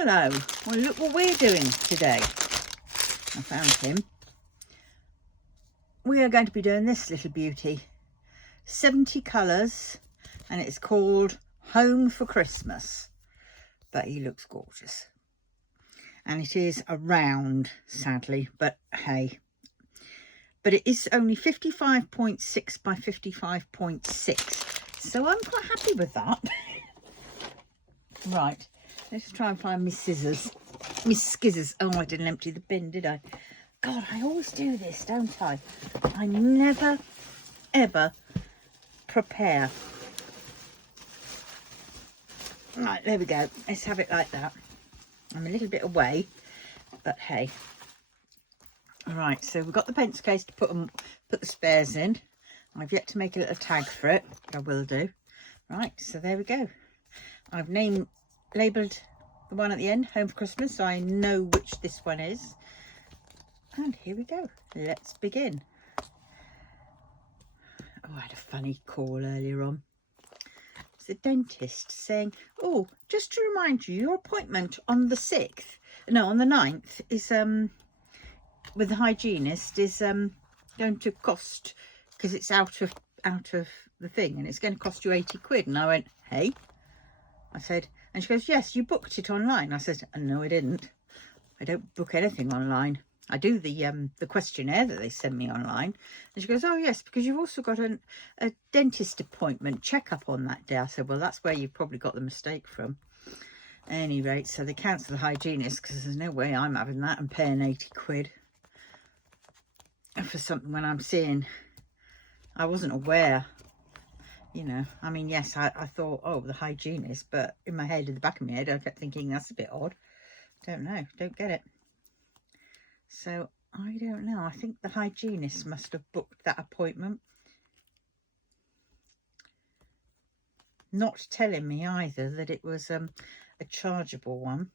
Hello. Well, look what we're doing today. I found him. We are going to be doing this little beauty. 70 colours, and it's called Home for Christmas. But he looks gorgeous. And it is a round, sadly, but hey. But it is only 55.6 by 55.6. So I'm quite happy with that. Right. Let's try and find Miss Scissors. Miss Skizzers. Oh, I didn't empty the bin, did I? God, I always do this, don't I? I never, ever prepare. Right, there we go. Let's have it like that. I'm a little bit away, but hey. All right, so we've got the pencil case to put the spares in. I've yet to make a little tag for it, but I will do. Right, so there we go. I've labelled the one at the end, Home for Christmas, so I know which this one is. And here we go. Let's begin. Oh, I had a funny call earlier on. It's a dentist saying, oh, just to remind you, your appointment on the 6th, no, on the 9th is with the hygienist is going to cost, because it's out of the thing, and it's going to cost you 80 quid. And I went, hey? I said, and she goes, yes, you booked it online. I said, no, I didn't. I don't book anything online. I do the questionnaire that they send me online. And she goes, oh, yes, because you've also got a dentist appointment checkup on that day. I said, well, that's where you've probably got the mistake from. At any rate, so they cancel the hygienist because there's no way I'm having that and paying 80 quid for something when I'm seeing. I wasn't aware. You know, I mean, yes, I thought, oh, the hygienist, but in my head, in the back of my head, I kept thinking that's a bit odd. Don't know, don't get it. So I don't know. I think the hygienist must have booked that appointment. Not telling me either that it was a chargeable one.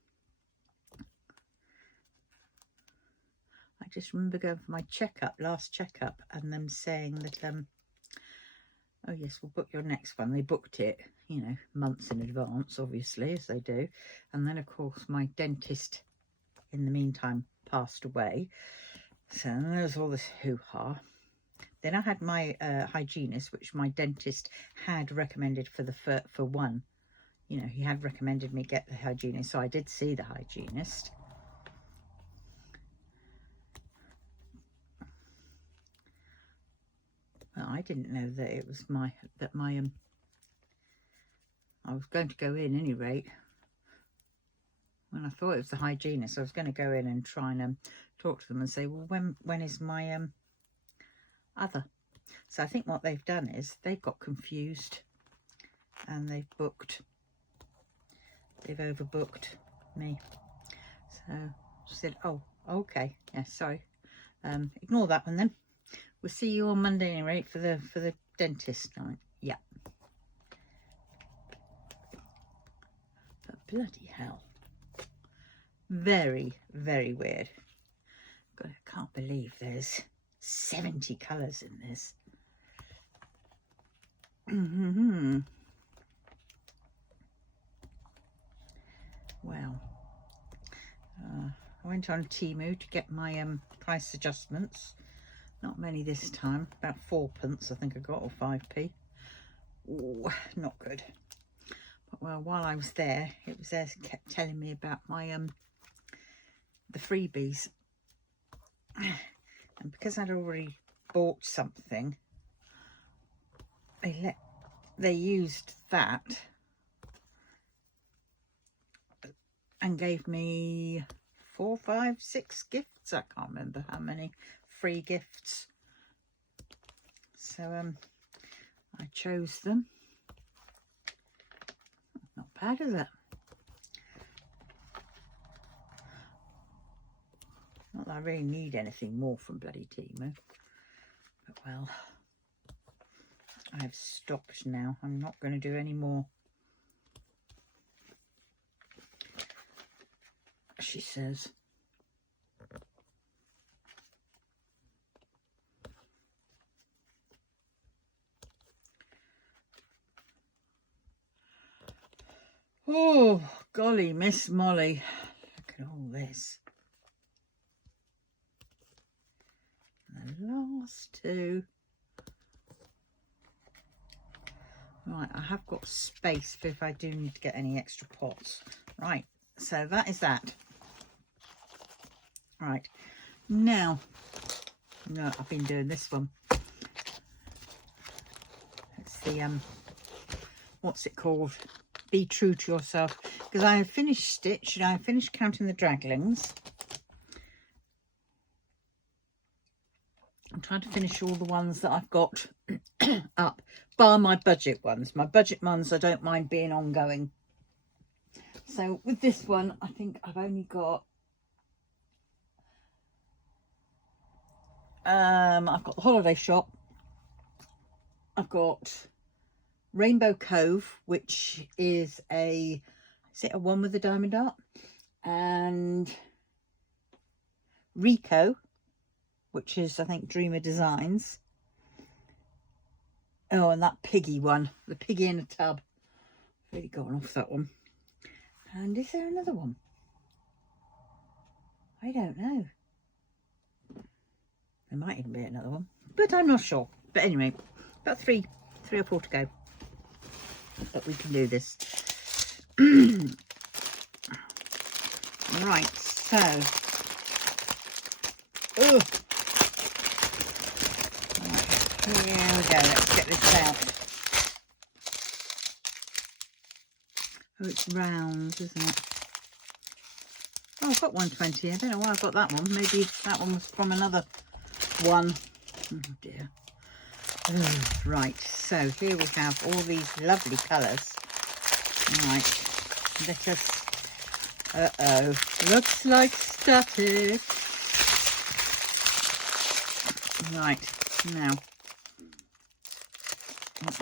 I just remember going for my checkup, last checkup, and them saying that oh yes, we'll book your next one. They booked it, you know, months in advance, obviously, as they do. And then, of course, my dentist, in the meantime, passed away. So there's all this hoo-ha. Then I had my hygienist, which my dentist had recommended for one. You know, he had recommended me get the hygienist. So I did see the hygienist. Well, I didn't know that it was I was going to go in any rate. When I thought it was the hygienist, I was going to go in and try and talk to them and say, well, when is my other? So I think what they've done is they've got confused and they've overbooked me. So she said, oh, okay, yeah, sorry, ignore that one then. We'll see you on Monday anyway for the dentist night. Yeah. But bloody hell. Very, very weird. God, I can't believe there's 70 colours in this. Well, I went on Temu to get my price adjustments. Not many this time, about 4p I think I got, or 5p. Ooh, not good. But well, while I was there, it kept telling me about my the freebies. And because I'd already bought something, they used that and gave me 4, 5, 6 gifts. I can't remember how many free gifts. So I chose them. Not bad, is it? Not that I really need anything more from bloody Temu. But well, I've stopped now. I'm not going to do any more. She says. Oh Golly, Miss Molly, look at all this. The last two. Right, I have got space for if I do need to get any extra pots. Right, so that is that. Right, now, no, I've been doing this one. It's the, what's it called? Be True to Yourself. Because I have finished Stitch and I have finished counting the draglings. I'm trying to finish all the ones that I've got up, bar my budget ones. My budget ones I don't mind being ongoing. So with this one, I think I've only got I've got the Holiday Shop, I've got Rainbow Cove, which is a one with a diamond dart, and Rico, which is I think Dreamer Designs. Oh, and that piggy one, the piggy in a tub. I've really gone off that one. And is there another one? I don't know. There might even be another one, but I'm not sure. But anyway, about three or four to go. But we can do this. Right, so. Ugh. Right, here we go. Let's get this out. Oh, it's round, isn't it? Oh, I've got 120. I don't know why I've got that one. Maybe that one was from another one. Oh dear. Oh, right, so here we have all these lovely colours. Right, let us. Looks like static. Right, now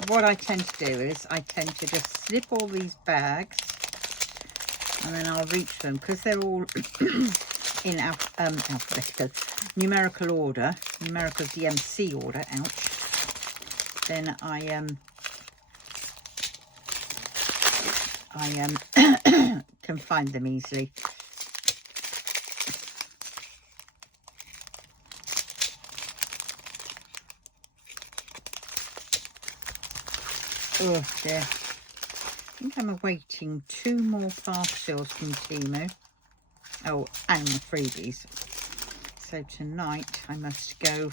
what I tend to do is I tend to just slip all these bags and then I'll reach them because they're all in alphabetical, numerical order, numerical DMC order, ouch. Then I can find them easily. Oh dear. I think I'm awaiting 2 more parcels from Temu. Oh, and the freebies. So tonight I must go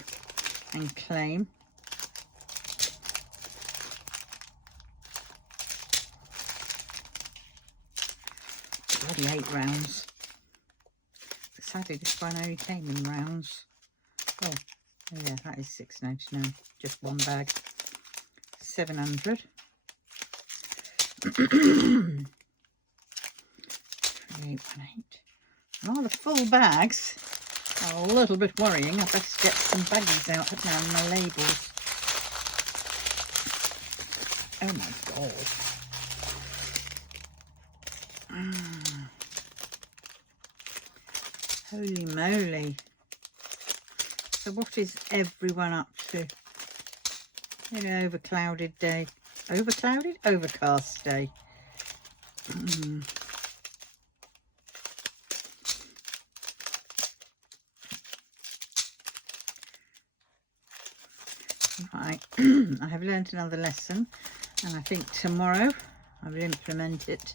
and claim. Bloody 8 rounds. But sadly this one only came in rounds. Oh yeah, that is £6.99. Just one bag. 700. 3818. All the full bags are a little bit worrying. I best get some baggies out now and my labels. Oh my god. Holy moly. So what is everyone up to? In an overclouded day. Overclouded? Overcast day. Right. I have learnt another lesson and I think tomorrow I will implement it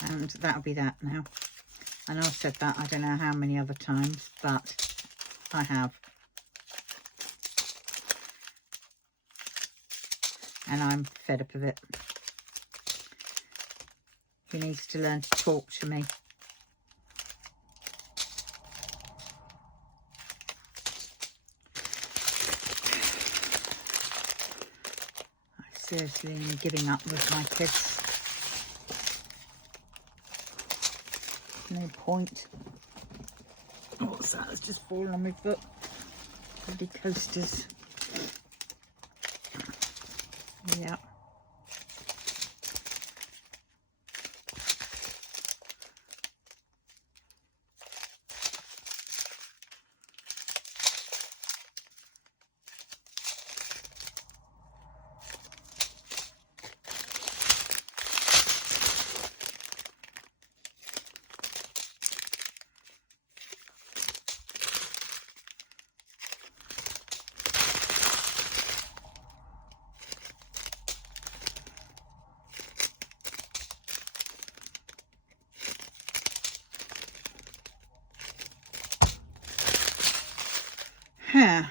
and that'll be that now. I know I've said that I don't know how many other times, but I have. And I'm fed up of it. He needs to learn to talk to me. I seriously am giving up with my kids. No point. Oh, what's that? It's just fallen on my foot. Bloody coasters. Yeah. Huh.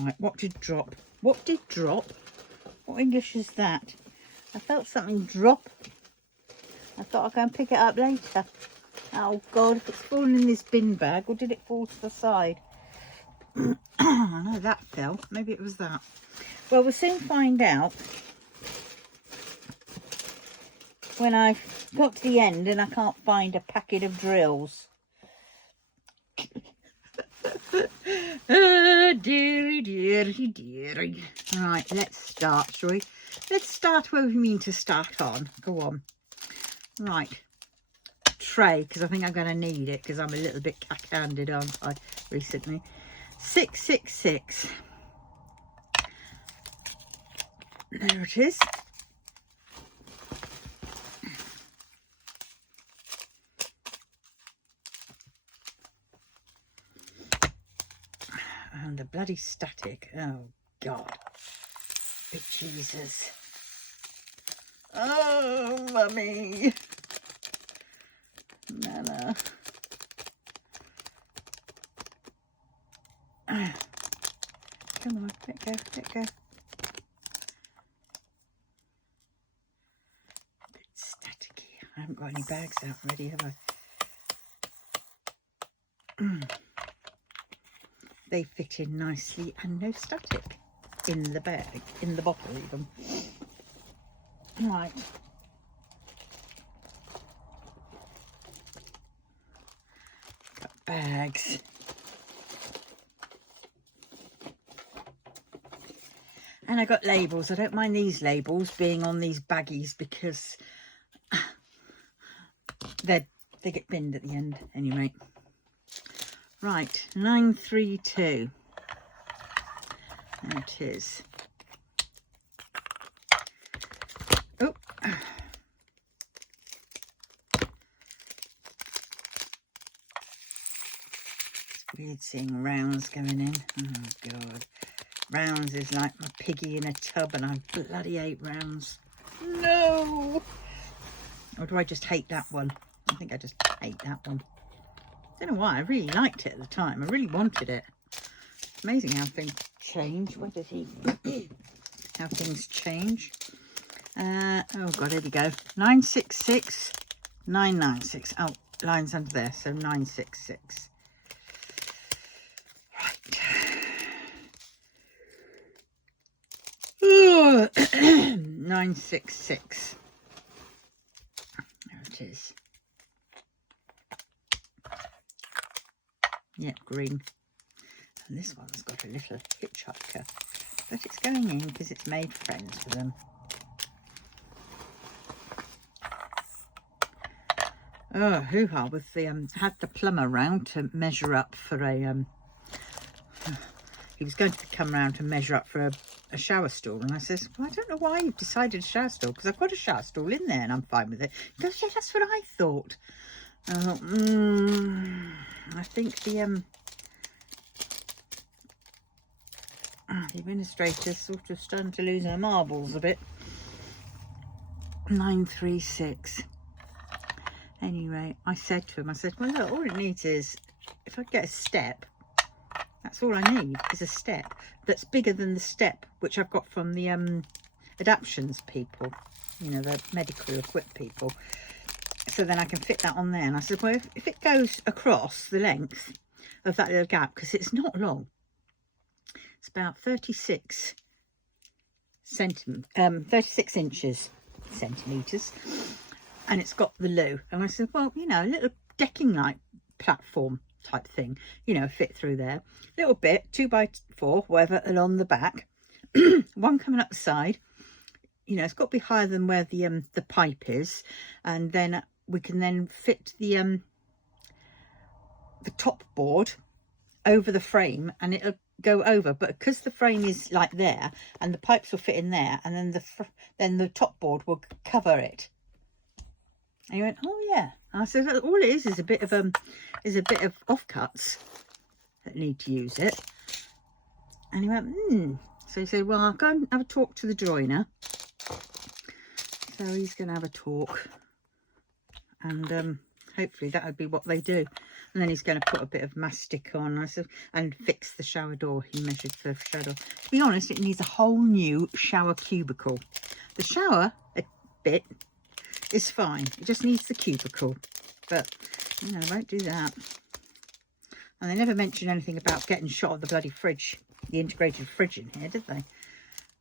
Right, what did drop? What did drop? What English is that? I felt something drop. I thought I'd go and pick it up later. Oh God, if it's fallen in this bin bag, or did it fall to the side? I know that fell. Maybe it was that. Well, we'll soon find out when I got to the end and I can't find a packet of drills. Deary, deary, deary. Right, let's start, shall we? Let's start where we mean to start on. Go on. Right. Tray, because I think I'm going to need it, because I'm a little bit cack-handed, aren't I, recently. 666. There it is. And the bloody static. Oh, God. Big Jesus. Oh, mummy. Nana. Come on, let go, let go. A bit staticky. I haven't got any bags out ready, have I? They fit in nicely and no static in the bag, in the bottle even. Right. Got bags. And I got labels. I don't mind these labels being on these baggies because they get binned at the end anyway. Right, 932. There it is. Oh. It's weird seeing rounds going in. Oh, God. Rounds is like my piggy in a tub and I bloody hate rounds. No! Or do I just hate that one? I think I just hate that one. Don't know why. I really liked it at the time. I really wanted it. It's amazing how things change. Where did he... how things change. Oh, God, here we go. 966, 996. Oh, lines under there. So 966. Right. Oh, 966. There it is. Yeah, green. And this one's got a little hitchhiker, but it's going in because it's made friends with them. Oh, hoo-ha, with the had the plumber round to measure up for a he was going to come round to measure up for a shower stool, and I says, well, I don't know why you've decided a shower stool, because I've got a shower stool in there and I'm fine with it. He goes, yeah, that's what I thought. I thought, I think the administrator's sort of starting to lose her marbles a bit. 936. Anyway, I said to him, I said, well, look, all it needs is, if I get a step, that's all I need, is a step that's bigger than the step which I've got from the adaptions people, you know, the medical equip people. So then I can fit that on there. And I said, well, if it goes across the length of that little gap, because it's not long, it's about 36 inches, centimetres, and it's got the loo. And I said, well, you know, a little decking like platform type thing, you know, fit through there. Little bit, 2x4, whatever, along the back. One coming up the side. You know, it's got to be higher than where the pipe is, and then we can then fit the top board over the frame and it'll go over, but because the frame is like there and the pipes will fit in there, and then the top board will cover it. And he went, oh yeah. And I said, all it is a bit of offcuts that need to use it. And he went, So he said, well, I'll go and have a talk to the joiner. So he's going to have a talk, and hopefully that would be what they do. And then he's going to put a bit of mastic on, I said, and fix the shower door. He measured for the shower door. To be honest, it needs a whole new shower cubicle. The shower bit is fine. It just needs the cubicle. But, you know, I won't do that. And they never mentioned anything about getting shot of the bloody fridge, the integrated fridge in here, did they?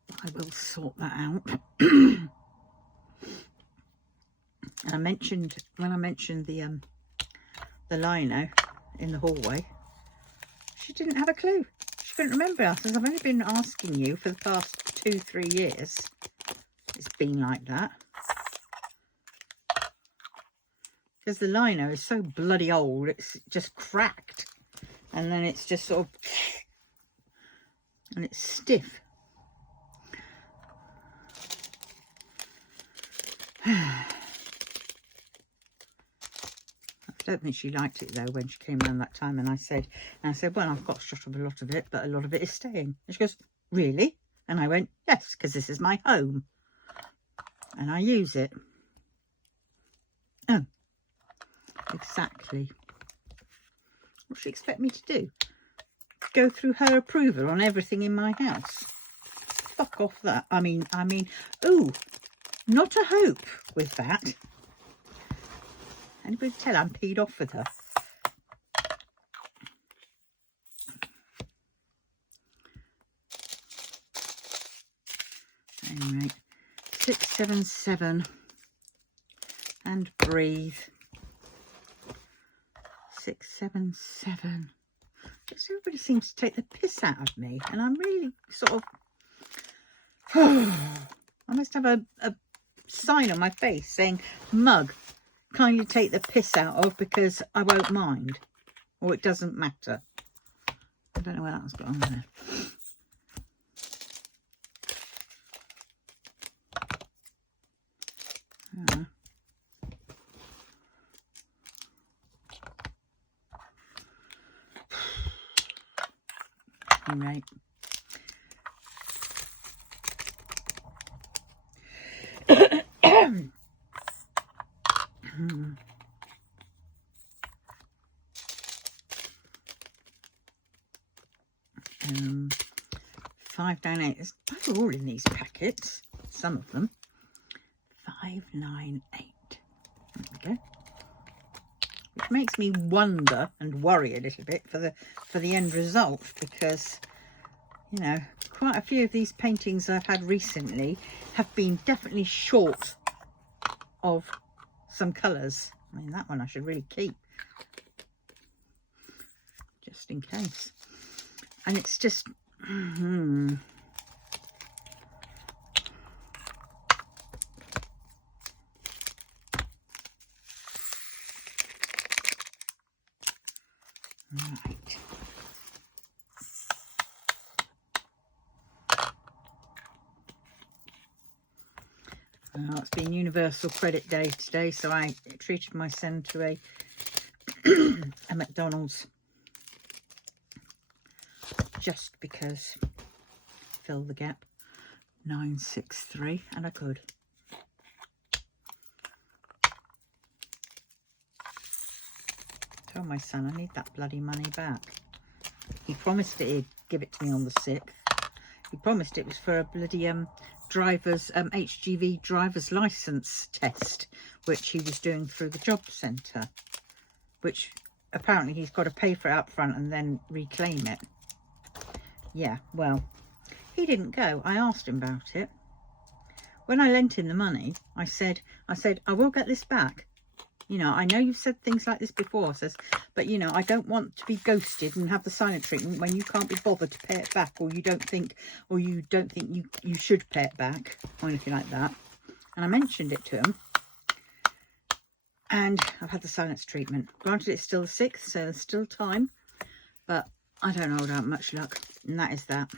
But I will sort that out. And I mentioned, when I mentioned the lino in the hallway, she didn't have a clue. She couldn't remember. I said, I've only been asking you for the past 2-3 years. It's been like that. Because the lino is so bloody old, it's just cracked. And then it's just sort of, and it's stiff. I don't think she liked it though when she came around that time, and I said, well, I've got shot of a lot of it, but a lot of it is staying. And she goes, really? And I went, yes, because this is my home and I use it. Oh, exactly. What does she expect me to do? Go through her approval on everything in my house? Fuck off that. I mean, ooh, not a hope with that. Anybody tell I'm peed off with her? Anyway, 677 and breathe. 677. Just everybody seems to take the piss out of me, and I'm really sort of I must have a sign on my face saying, mug, kindly take the piss out of, because I won't mind, or it doesn't matter. I don't know where that was gone there. Right. Five down 8. There's bugger all in these packets. Some of them. 598. There we go. Which makes me wonder and worry a little bit for the end result, because, you know, quite a few of these paintings I've had recently have been definitely short of some colours. I mean, that one I should really keep, just in case. And it's just right. Well, it's been Universal Credit Day today, so I treated my son to a a McDonald's, just because. Fill the gap. 963, and I could. Tell my son I need that bloody money back. He promised it he'd give it to me on the 6th. He promised it was for a bloody driver's HGV driver's license test, which he was doing through the job centre, which apparently he's got to pay for it up front and then reclaim it. Yeah, well, he didn't go. I asked him about it. When I lent him the money, I said, I will get this back. You know, I know you've said things like this before, says, but, you know, I don't want to be ghosted and have the silent treatment when you can't be bothered to pay it back, or you don't think you should pay it back, or anything like that. And I mentioned it to him. And I've had the silence treatment. Granted, it's still the 6th, so there's still time. But I don't hold out much luck, and that is that.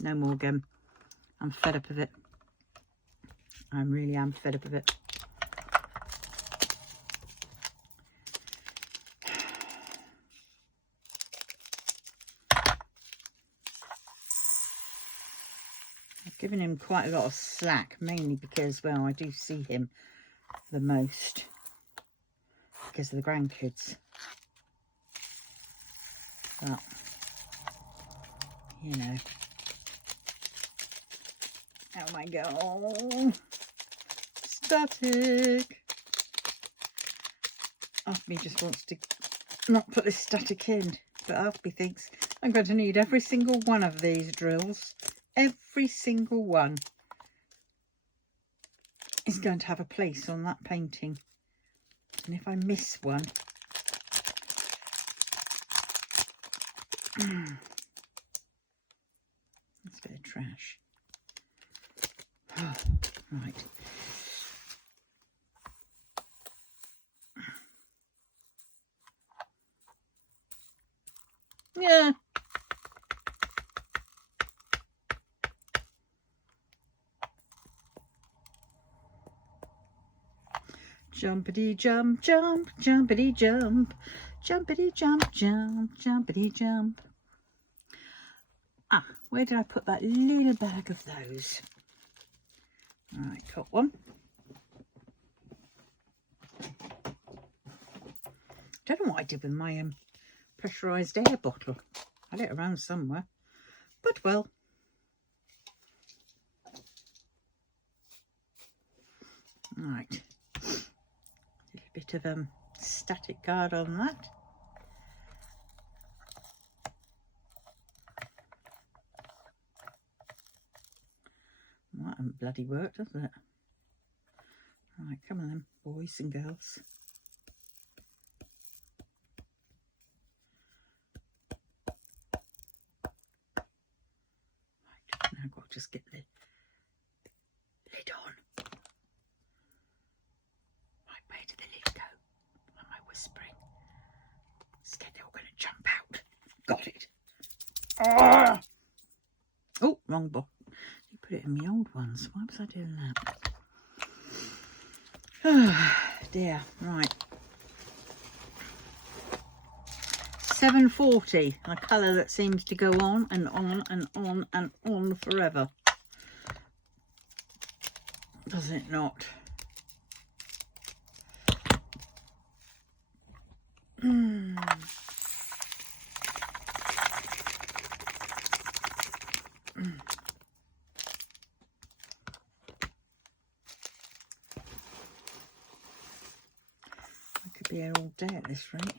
No more gum. I'm fed up of it. I really am fed up of it. I've given him quite a lot of slack, mainly because, well, I do see him the most because of the grandkids. But, you know. Oh my god. Static. Alfie just wants to not put this static in. But Alfie thinks I'm going to need every single one of these drills. Every single one is going to have a place on that painting. And if I miss one, that's a bit of trash. Oh, right. Yeah. Jumpity jump, jump, jumpity jump, jumpity jump, jump, jumpity jump. Ah, where did I put that little bag of those? Right, got one. Don't know what I did with my pressurised air bottle. I had it around somewhere, but well. Right, a little bit of static guard on that. That hasn't bloody worked, has it? Right, come on then, boys and girls. Right, now I've got to just get the lid on. Right, where did the lid go? Am I whispering? Scared they're all going to jump out. Got it. Ah! Oh, wrong bottle. You put it in my old ones. Why was I doing that? Oh, dear. Right. 740. A colour that seems to go on and on and on and on forever. Does it not? I could be here all day at this rate.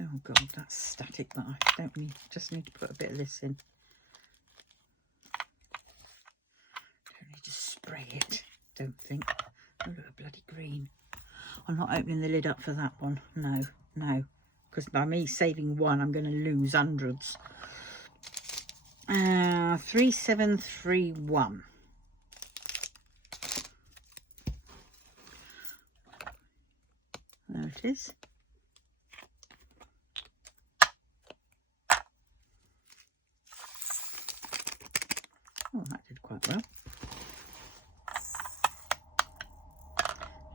Oh god, that's static, but I don't need, just need to put a bit of this in. Don't need to spray it, don't think. Oh look, bloody green. I'm not opening the lid up for that one. No, no. Because by me saving one, I'm going to lose hundreds. 3731. There it is. Oh, that did quite well.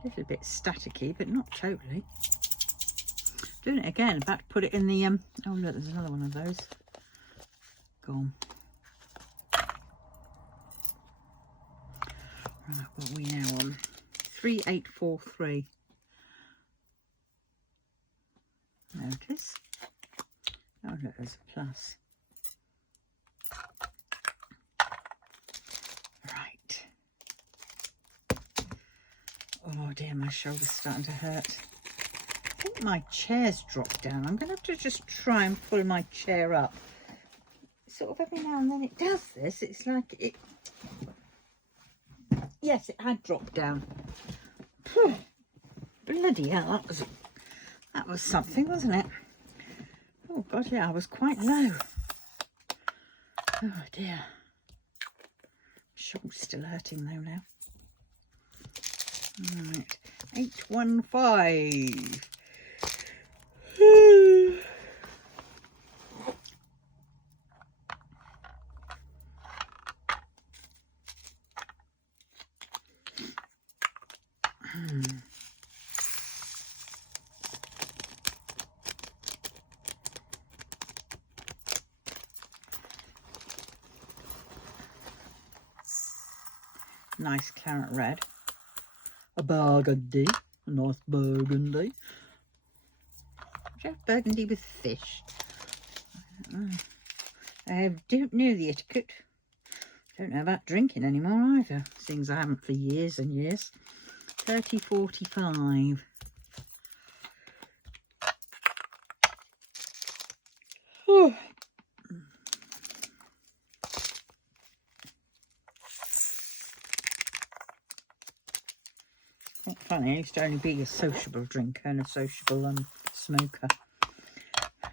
A little bit staticky, but not totally. Doing it again, about to put it in the, oh look, there's another one of those. Gone. Right, what are we now on? 3843. There it is. Oh look, there's a plus. Right. Oh dear, my shoulder's starting to hurt. I think my chair's dropped down. I'm going to have to just try and pull my chair up. Sort of every now and then it does this. It's like it... Yes, it had dropped down. Phew. Bloody hell, that was something, wasn't it? Oh god, yeah, I was quite low. Oh dear. Shoulder's still hurting though now. Right, 815. Nice claret red. A burgundy. A nice burgundy. Do you have burgundy with fish? I don't know the etiquette. Don't know about drinking anymore either. Things I haven't for years and years. 30.45. Oh. Not funny. I used to only be a sociable drinker and a sociable smoker.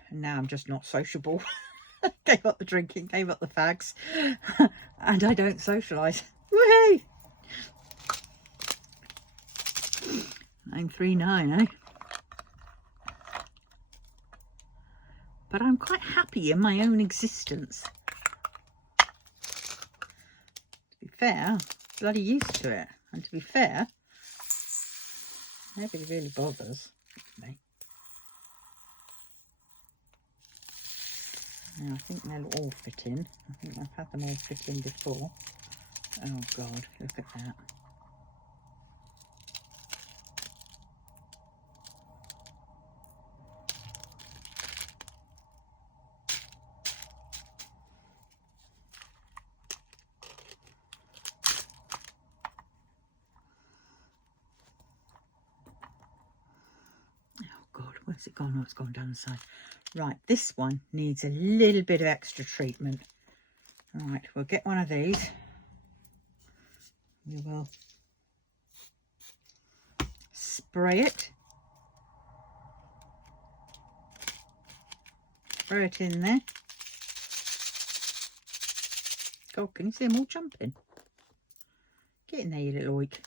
And now I'm just not sociable. Gave up the drinking, gave up the fags, and I don't socialise. Woohoo! 939, eh? But I'm quite happy in my own existence. To be fair, bloody used to it. And to be fair, nobody really bothers me. Now, I think they'll all fit in. I think I've had them all fit in before. Oh God, look at that. Oh God, where's it gone? Oh, it's gone down the side. Right, this one needs a little bit of extra treatment. Right, we'll get one of these. We will spray it. Throw it in there. God, can you see them all jumping? Get in there, you little oik.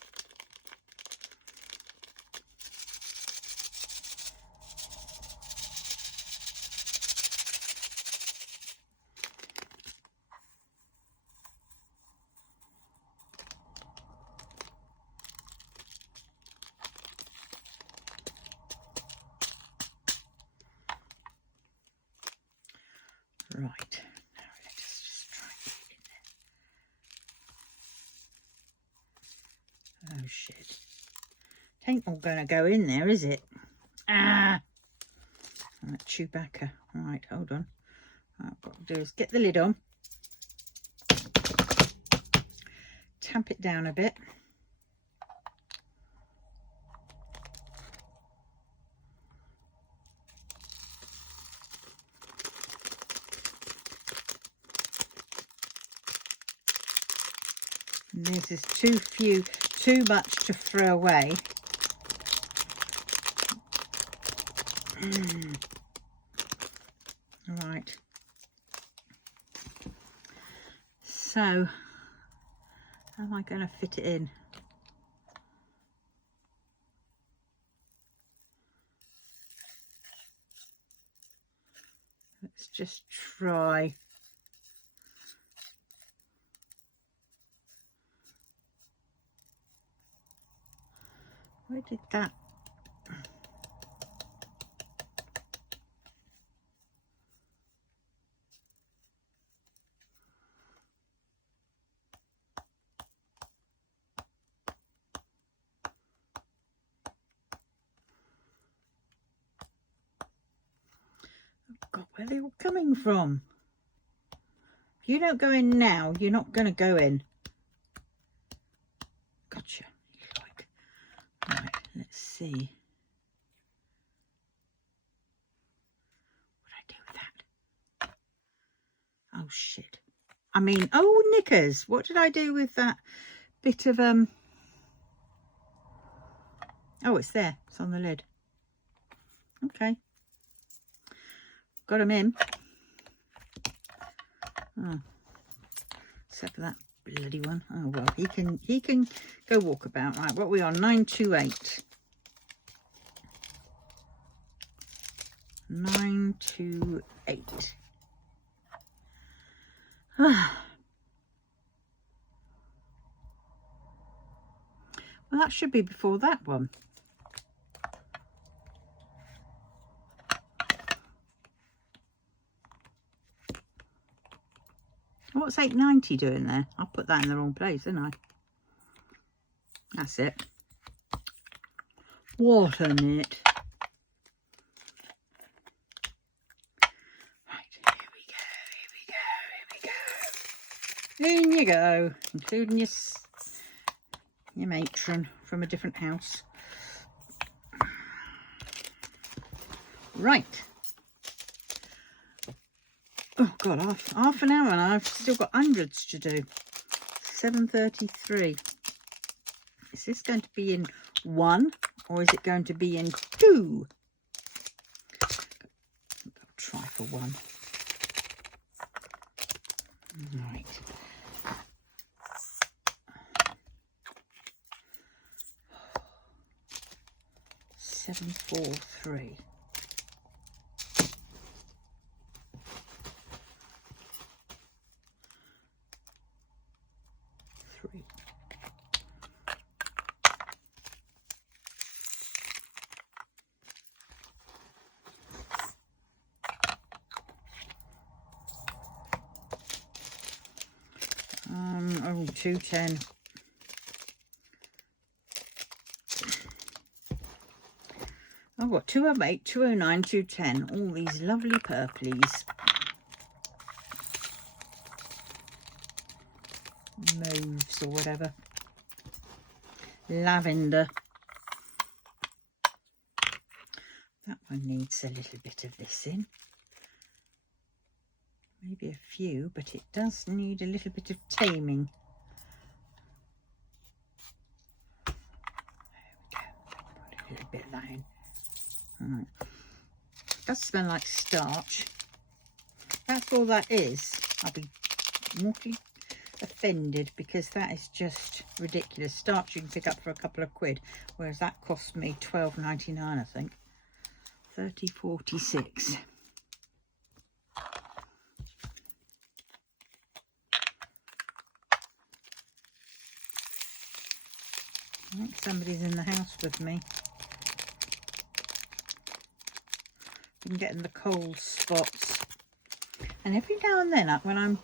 Right, now let's just try and get in there. Oh shit. It ain't all gonna go in there, is it? Ah! Right, Chewbacca. Right, hold on. What I've got to do is get the lid on. Tamp it down a bit. And this is too much to throw away. Right. So, how am I going to fit it in? Let's just try. Where did that? Oh God, where are they all coming from? If you don't go in now, you're not going to go in. Gotcha. Right, let's see. What did I do with that? Oh shit. I mean, oh knickers. What did I do with that bit of oh, it's there. It's on the lid. Okay. Got them in. Oh. Except for that bloody one. Oh well, he can go walk about. Right, what are we on? 928. 928. Well, that should be before that one. What's 890 doing there? I'll put that in the wrong place, didn't I? That's it. What a knit. Right, here we go. In you go, including your matron from a different house. Right. Oh God, half an hour and I've still got hundreds to do. 7:33. Is this going to be in 1 or is it going to be in 2? I'll try for 1. Right. Seven, 4, 3. 3. Oh, 210. I've got 208, 209, 210. All these lovely purplies. Mauves or whatever. Lavender. That one needs a little bit of this in. Maybe a few, but it does need a little bit of taming. There we go. Put a little bit of that in. Right. It does smell like starch. That's all that is. I'll be mortally offended because that is just ridiculous. Starch you can pick up for a couple of quid, whereas that cost me £12.99, I think. 30.46. I think somebody's in the house with me. I'm getting the cold spots. And every now and then, when I'm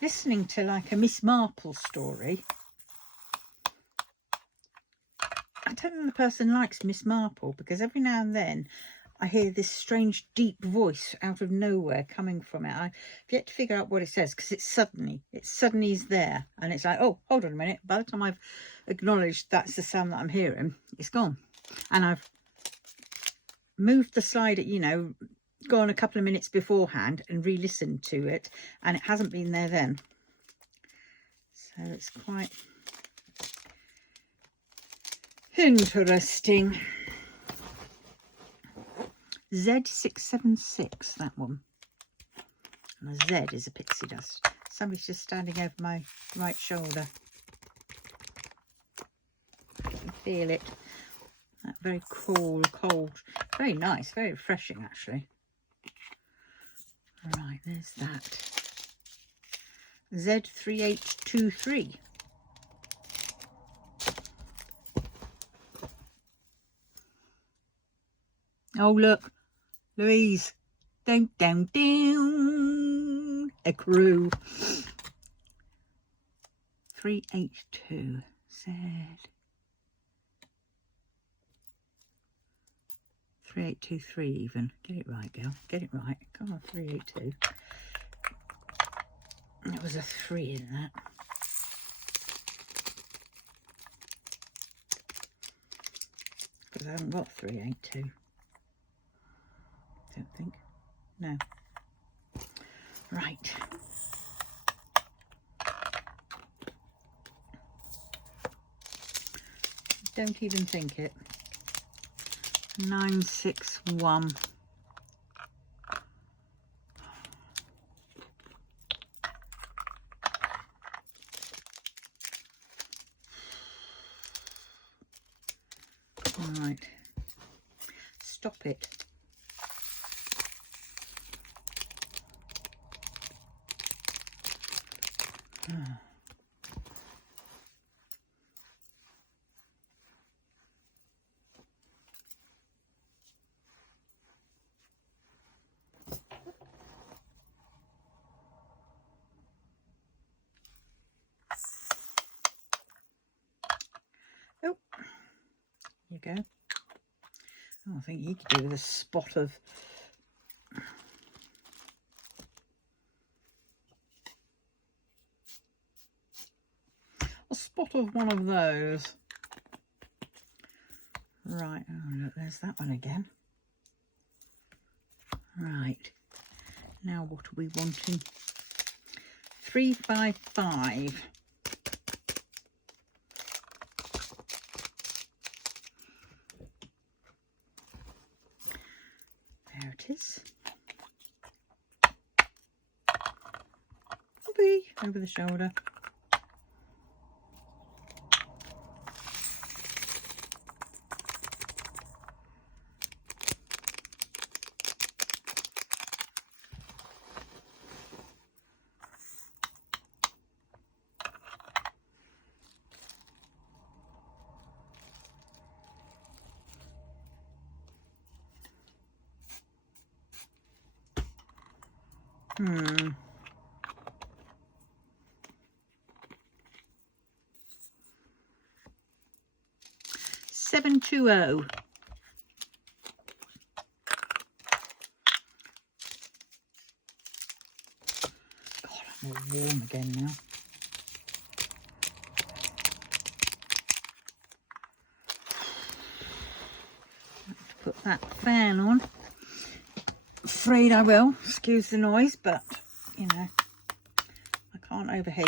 listening to like a Miss Marple story, I don't know the person likes Miss Marple, because every now and then I hear this strange deep voice out of nowhere coming from it. I've yet to figure out what it says, because it suddenly is there, and it's like, oh, hold on a minute. By the time I've acknowledged that's the sound that I'm hearing, it's gone. And I've moved the slide, you know, gone a couple of minutes beforehand and re-listened to it, and it hasn't been there then. So it's quite interesting. Z676, that one. And a Z is a pixie dust. Somebody's just standing over my right shoulder. I can feel it. That very cool, cold. Very nice, very refreshing actually. Right, there's that. Z3823. Oh look, Louise. Down, down, down. A crew. 382. Z. 3823 even. Get it right, girl. Get it right. Come on, 382. There was a 3 in that. Because I haven't got 382. Don't think. No. Right. Don't even think it. 961. Right. Stop it. Oh, you go. Oh, I think you could do with a spot of one of those. Right, oh look, there's that one again. Right, now what are we wanting? 355. There it is. Whoopee, over the shoulder. Hmm. 720. God, I'm all warm again now. Put that fan on. Afraid I will. Excuse the noise, but you know, I can't overheat.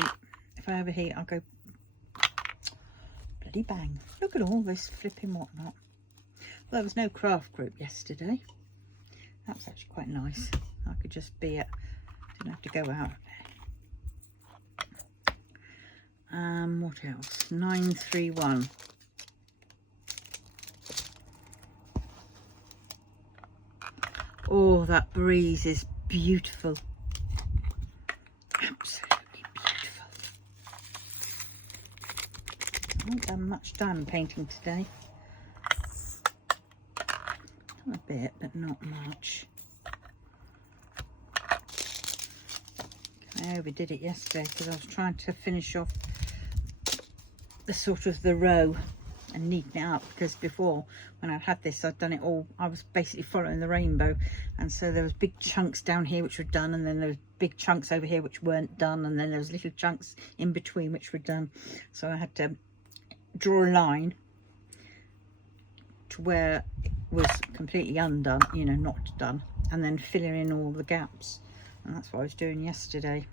If I overheat, I'll go bloody bang. Look at all this flipping whatnot. Well, there was no craft group yesterday. That was actually quite nice. I could just be at, didn't have to go out. What else? 931. Oh, that breeze is beautiful. Absolutely beautiful. I haven't done much diamond painting today. Done a bit, but not much. I overdid it yesterday because I was trying to finish off the sort of the row and neaten it up, because before when I'd had this I'd done it all, I was basically following the rainbow, and so there was big chunks down here which were done, and then there was big chunks over here which weren't done, and then there was little chunks in between which were done. So I had to draw a line to where it was completely undone, you know, not done, and then filling in all the gaps, and that's what I was doing yesterday.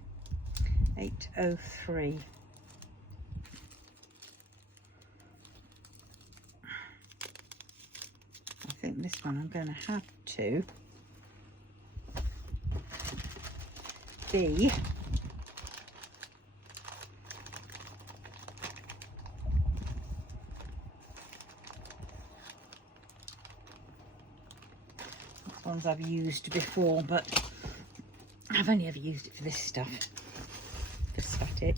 803. I think this one I'm going to have to be ones I've used before, but I've only ever used it for this stuff, for static.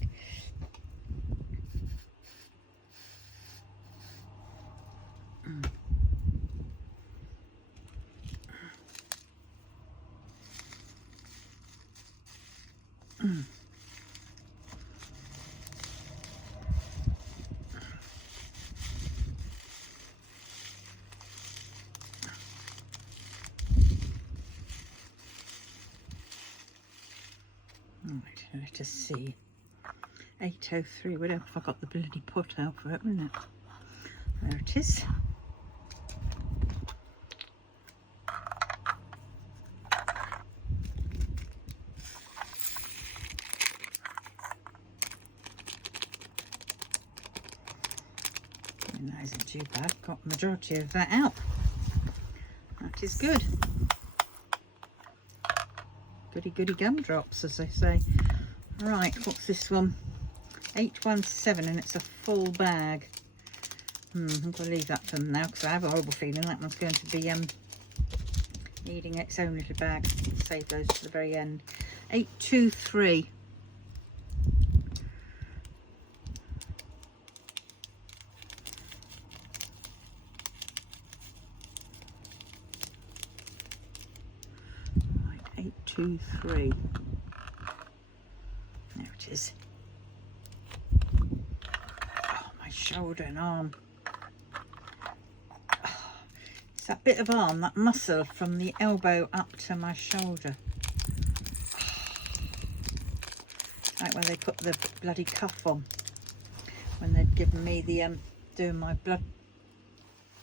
Right, let us see. 803. Where have I got the bloody pot out for it, isn't it? There it is. And that isn't too bad. Got the majority of that out. That is good. Goody goody gumdrops, as they say. Right, what's this one? 817, and it's a full bag. I'm going to leave that for now because I have a horrible feeling that one's going to be needing its own little bag. Save those to the very end. 823. Right, 823. There it is. Oh, my shoulder and arm. that bit of arm, that muscle from the elbow up to my shoulder. Like when they put the bloody cuff on, when they'd given me the doing my blood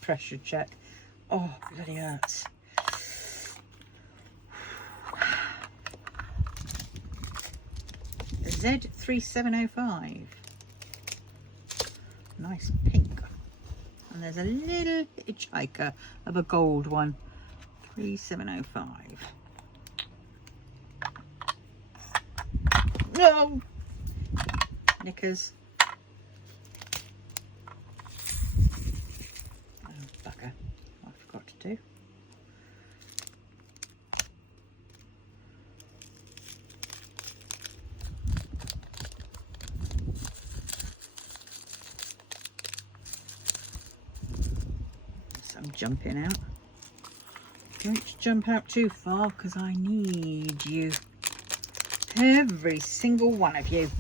pressure check. Oh, bloody hurts. Z3705. Nice pink. And there's a little hitchhiker of a gold one. 3705. No! Knickers. Oh, bugger. I forgot to do. So I'm jumping out. Don't jump out too far because I need you. Every single one of you.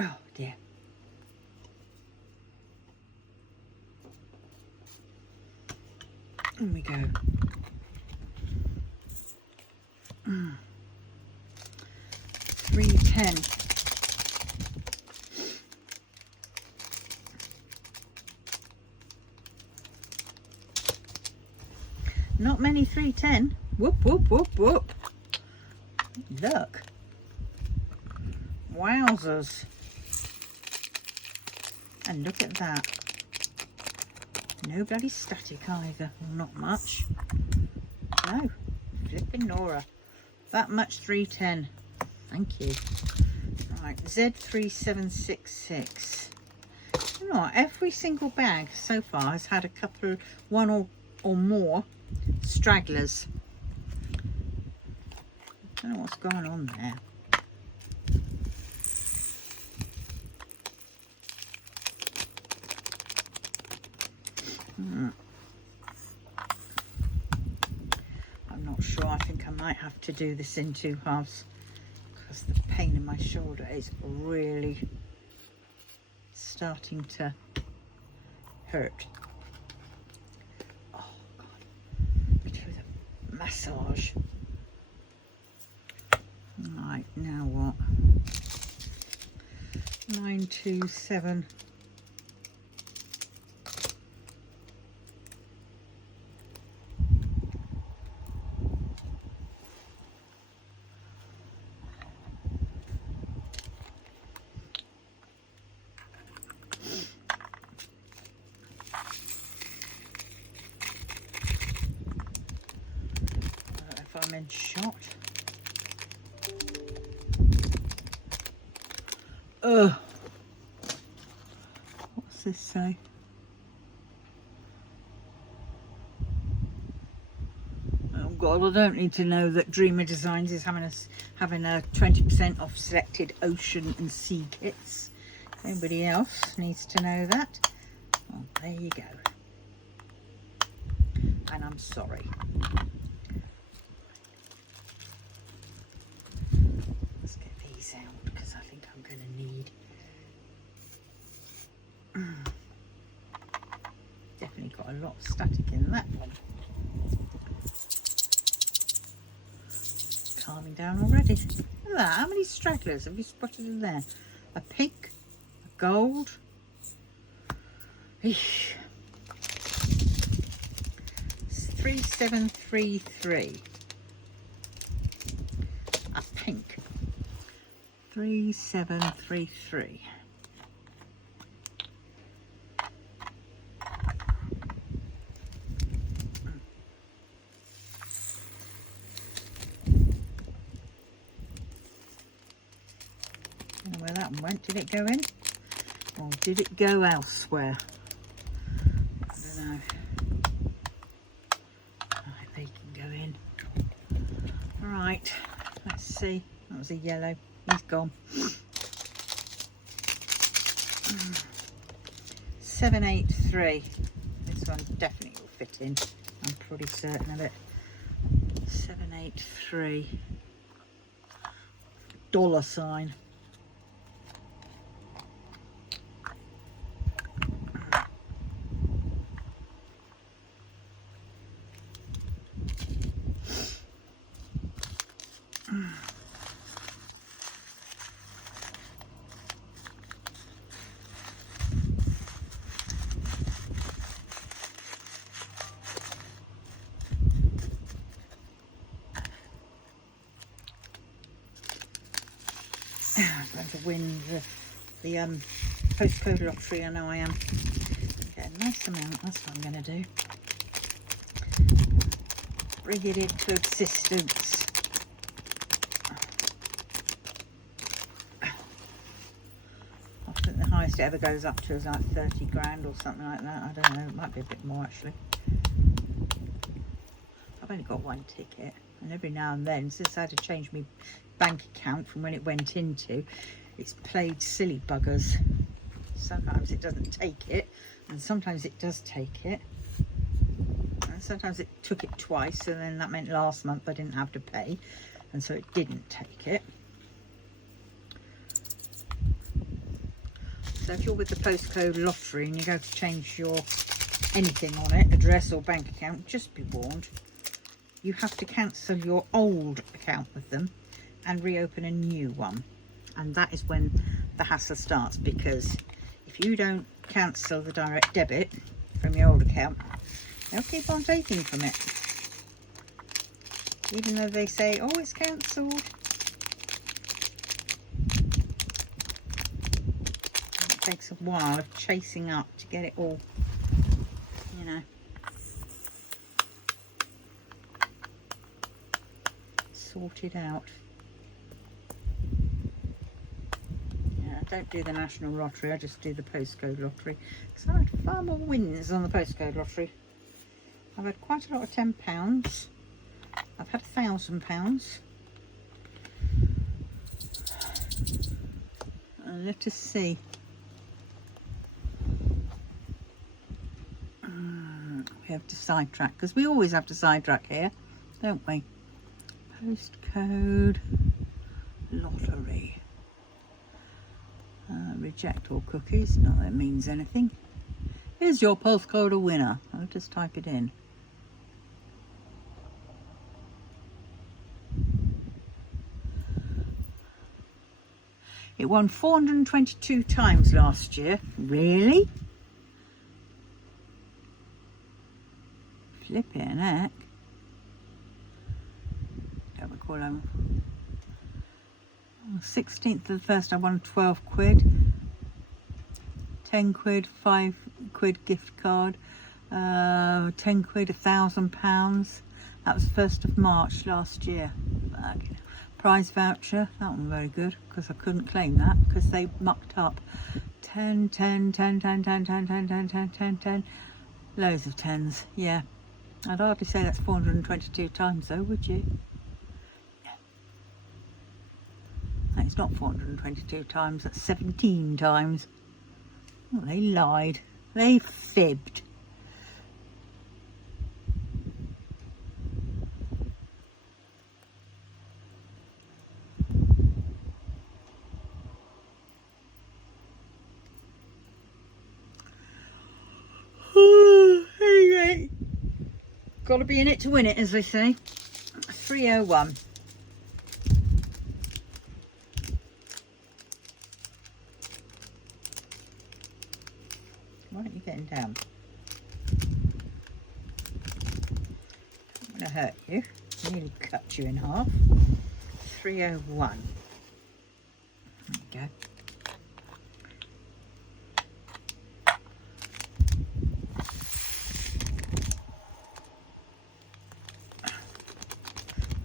Oh dear. In we go. 310. Not many 310. Whoop, whoop, whoop, whoop. Look. Wowzers. And look at that. No bloody static either. Not much. No. Flipping Nora. That much 310. Thank you. Right. Z3766. You know what? Every single bag so far has had a couple, one or more stragglers. I don't know what's going on there. I'm not sure. I think I might have to do this in 2 halves because the pain in my shoulder is really starting to hurt. Oh God. Do the massage. Right, now what? 927. If I'm in shot. What's this say? Oh God, I don't need to know that Dreamer Designs is having a 20% off selected ocean and sea kits. Anybody else needs to know that? Well, there you go. And I'm sorry. Let's get these out because I think I'm going to need. Definitely got a lot of static in that one. Calming down already. Look at that. How many stragglers have you spotted in there? A pink, a gold. Eesh. 3733. A pink. 3733. Where that one went. Did it go in? Or did it go elsewhere? I don't know. Right, they can go in. Alright, let's see. That was a yellow. He's gone. 783. This one definitely will fit in. I'm pretty certain of it. 783. $sign. to win the postcode lottery. I know I am. Get a nice amount, that's what I'm going to do. Bring it into existence. I think the highest it ever goes up to is like 30 grand or something like that. I don't know, it might be a bit more actually. I've only got one ticket, and every now and then, since I had to change my bank account from when it went into, it's played silly buggers. Sometimes it doesn't take it, and sometimes it does take it. And sometimes it took it twice, and then that meant last month I didn't have to pay, and so it didn't take it. So if you're with the postcode lottery and you go to change your anything on it, address or bank account, just be warned, you have to cancel your old account with them and reopen a new one. And that is when the hassle starts, because if you don't cancel the direct debit from your old account, they'll keep on taking from it, even though they say, oh, it's cancelled. It takes a while of chasing up to get it all, you know, sorted out. Yeah, I don't do the national lottery, I just do the postcode lottery, because I had far more wins on the postcode lottery. I've had quite a lot of £10. I've had £1,000. And let us see. We have to sidetrack, because we always have to sidetrack here, don't we? Postcode lottery. Reject all cookies, not that it means anything. Is your postcode a winner? I'll just type it in. It won 422 times last year. Really? Flipping heck. Don't recall them. 16th of the 1st I won 12 quid. 10 quid, 5 quid gift card. 10 quid, £1,000. That was 1st of March last year. Prize voucher, that one very good, because I couldn't claim that because they mucked up. 10, 10, 10, 10, 10, 10, 10, 10, 10, 10, 10. Loads of tens, yeah. I'd hardly say that's 422 times though, would you? Yeah. It's not 422 times, that's 17 times. Oh, they lied. They fibbed. Anyway, got to be in it to win it, as they say. 301. Why aren't you getting down? I'm going to hurt you. Nearly cut you in half. 301. There you go.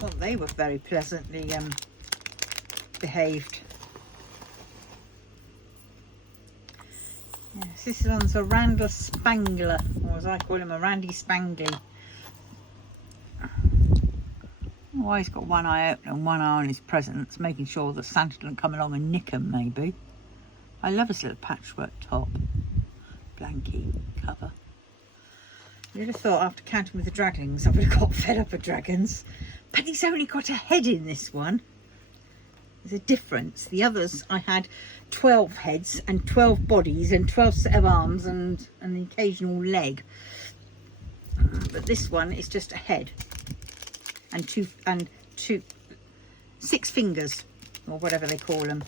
Well, they were very pleasantly behaved. Yes, this one's a Randall Spangler, or as I call him, a Randy Spangley. Oh, he's got one eye open and one eye on his presents, making sure that Santa doesn't come along and nick him, maybe. I love his little patchwork top. Blanky cover. You'd have thought after counting with the draglings I would have got fed up with dragons. But he's only got a head in this one. There's a difference. The others I had 12 heads and 12 bodies and 12 set of arms and an occasional leg. But this one is just a head and six fingers, or whatever they call them.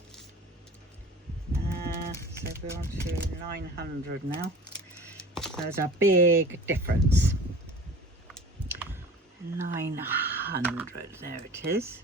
So we're on to 900 now. So there's a big difference. 900, there it is.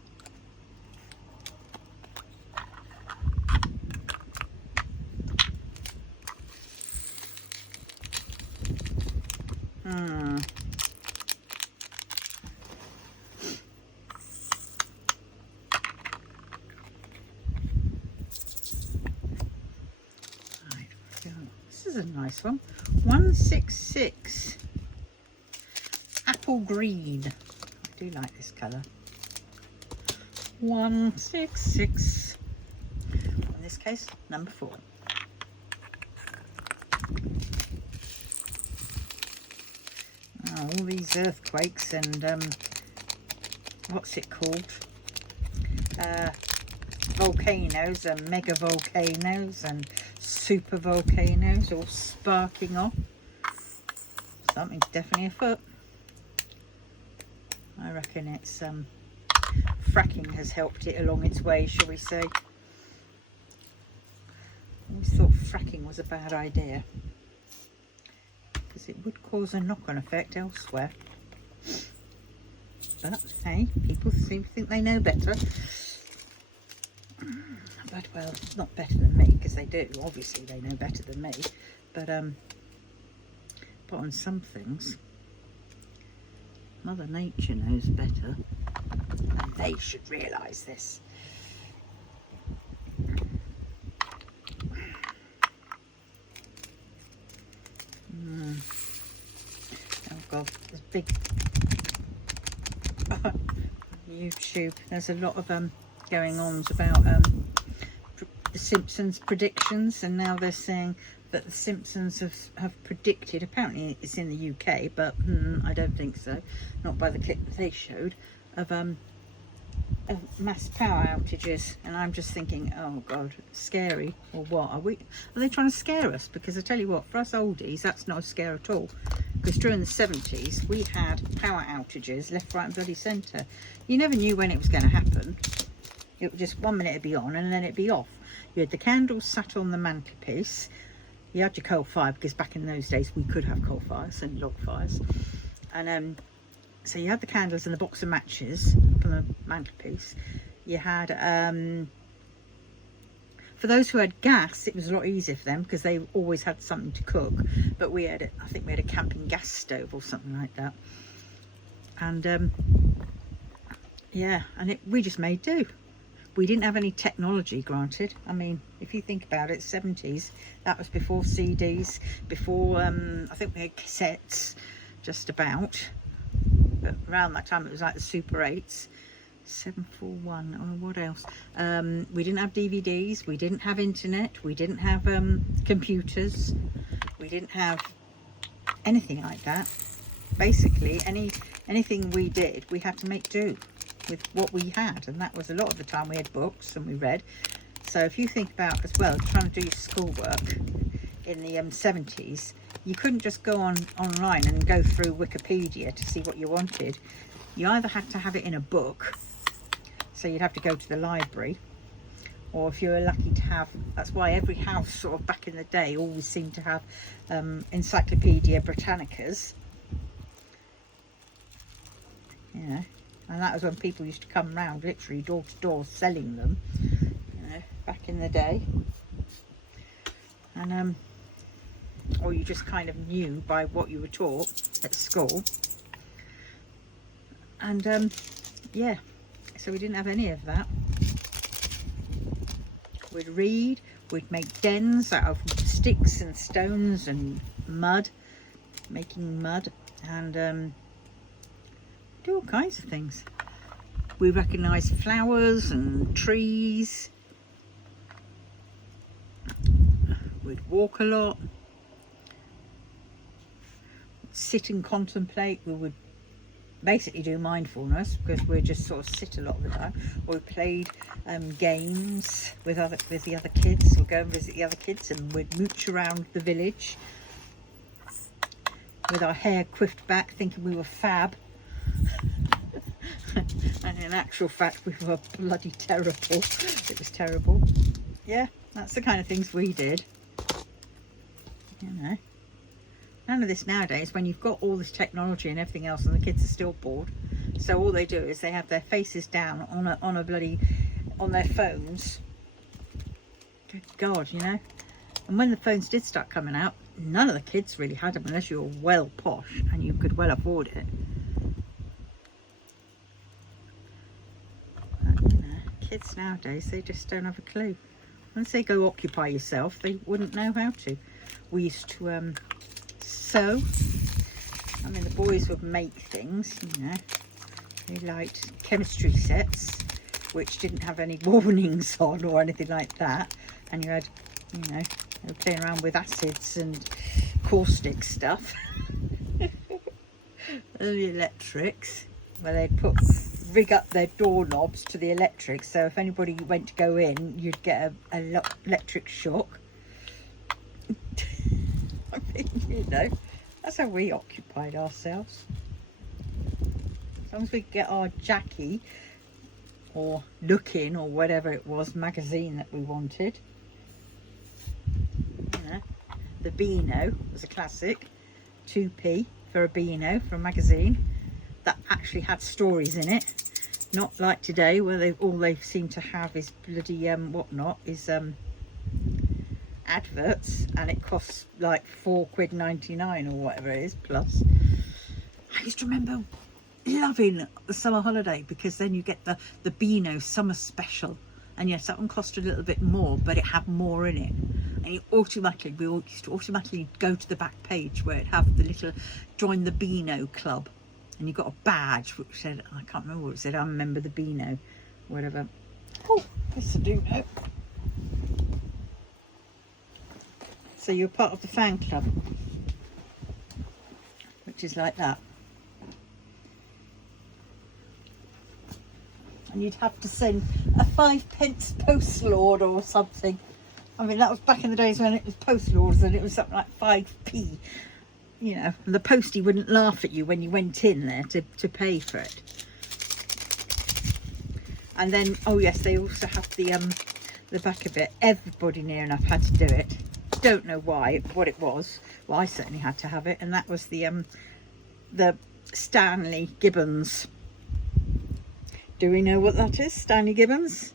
This is a nice one. 166 apple green. I do like this colour. 166. In this case, number 4. Oh, all these earthquakes and what's it called? Volcanoes and mega volcanoes and super volcanoes all sparking off. Something's definitely afoot. I reckon it's fracking has helped it along its way, shall we say. I always thought fracking was a bad idea because it would cause a knock-on effect elsewhere. But hey, people seem to think they know better. But well, not better than me, because they do. Obviously, they know better than me. But on some things, Mother Nature knows better, and they should realise this. Oh God, there's big YouTube. There's a lot of going on about the Simpsons predictions, and now they're saying that the Simpsons have predicted, apparently it's in the UK, but I don't think so, not by the clip that they showed, of mass power outages. And I'm just thinking, oh God, scary, or what? Are they trying to scare us? Because I tell you what, for us oldies, that's not a scare at all. Because during the 70s, we had power outages left, right and bloody centre. You never knew when it was going to happen. It would just, 1 minute it'd be on and then it'd be off. You had the candles sat on the mantelpiece. You had your coal fire, because back in those days we could have coal fires and log fires. And so you had the candles and the box of matches from the mantelpiece. You had, for those who had gas, it was a lot easier for them because they always had something to cook. But we had, I think we had a camping gas stove or something like that. And yeah, and we just made do. We didn't have any technology, granted. I mean, if you think about it, 70s, that was before CDs, before, I think we had cassettes, just about. But around that time, it was like the Super 8s, 741, or what else? We didn't have DVDs, we didn't have internet, we didn't have computers, we didn't have anything like that. Basically, anything we did, we had to make do with what we had, and that was a lot of the time we had books and we read. So if you think about as well trying to do your schoolwork in the 70s, you couldn't just go online and go through Wikipedia to see what you wanted. You either had to have it in a book, so you'd have to go to the library, or if you were lucky to have, that's why every house sort of back in the day always seemed to have Encyclopedia Britannicas, you know. And that was when people used to come round, literally door to door, selling them, you know, back in the day. And or you just kind of knew by what you were taught at school. And yeah, so we didn't have any of that. We'd read, we'd make dens out of sticks and stones and mud, making mud, and do all kinds of things. We recognise flowers and trees. We'd walk a lot, sit and contemplate. We would basically do mindfulness because we'd just sort of sit a lot of the time. Or we played games with the other kids. We'd go and visit the other kids and we'd mooch around the village with our hair quiffed back, thinking we were fab. And in actual fact we were bloody terrible. It was terrible. Yeah, that's the kind of things we did, you know. None of this nowadays, when you've got all this technology and everything else and the kids are still bored. So all they do is they have their faces down on their phones. Good God, you know. And when the phones did start coming out, none of the kids really had them unless you were well posh and you could well afford it. But, you know, kids nowadays, they just don't have a clue. Once they go occupy yourself, they wouldn't know how to. We used to sew. I mean, the boys would make things, you know. They liked chemistry sets, which didn't have any warnings on or anything like that. And you had, you know, they were playing around with acids and caustic stuff. Early electrics, where they'd rig up their doorknobs to the electric, so if anybody went to go in, you'd get a electric shock. I mean, you know, that's how we occupied ourselves. As long as we could get our Jackie or Lookin' or whatever it was magazine that we wanted. You know, the Beano was a classic. 2p for a Beano for a magazine that actually had stories in it, not like today where all they seem to have is bloody whatnot is adverts, and it costs like £4.99 or whatever it is plus. I used to remember loving the summer holiday because then you get the Beano summer special, and yes, that one cost a little bit more, but it had more in it, and we used to automatically go to the back page where it had the little join the Beano club, and you got a badge which said, I can't remember what it said, I'm a member of the Beano, whatever. Oh, yes I do know. So you're part of the fan club, which is like that. And you'd have to send a 5p postal order or something. I mean, that was back in the days when it was postal orders, and it was something like 5p. You know, and the postie wouldn't laugh at you when you went in there to pay for it. And then, oh yes, they also have the back of it. Everybody near enough had to do it. Don't know why, what it was. Well, I certainly had to have it, and that was the Stanley Gibbons. Do we know what that is, Stanley Gibbons?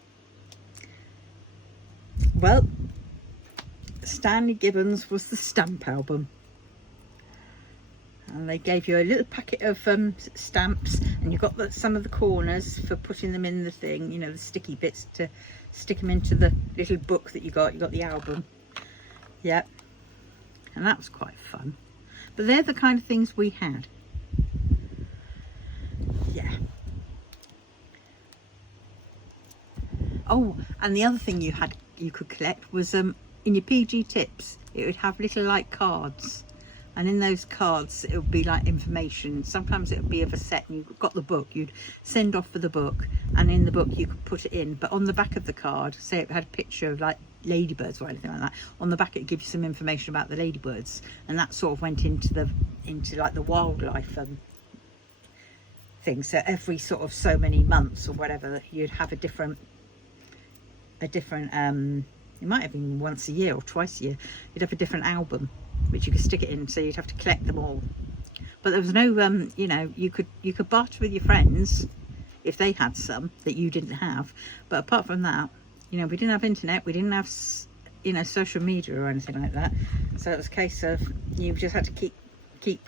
Well, Stanley Gibbons was the stamp album. And they gave you a little packet of stamps, and you got some of the corners for putting them in the thing, you know, the sticky bits to stick them into the little book that you got the album. Yep. And that was quite fun. But they're the kind of things we had. Yeah. Oh, and the other thing you could collect was in your PG tips, it would have little like cards, and in those cards it would be like information. Sometimes it would be of a set, and you got the book, you'd send off for the book, and in the book you could put it in, but on the back of the card, say it had a picture of like ladybirds or anything like that, on the back it gives you some information about the ladybirds, and that sort of went into like the wildlife thing. So every sort of so many months or whatever, you'd have a different it might have been once a year or twice a year, you'd have a different album which you could stick it in, so you'd have to collect them all. But there was no you know, you could barter with your friends if they had some that you didn't have, but apart from that, you know, we didn't have internet, we didn't have, you know, social media or anything like that, so it was a case of you just had to keep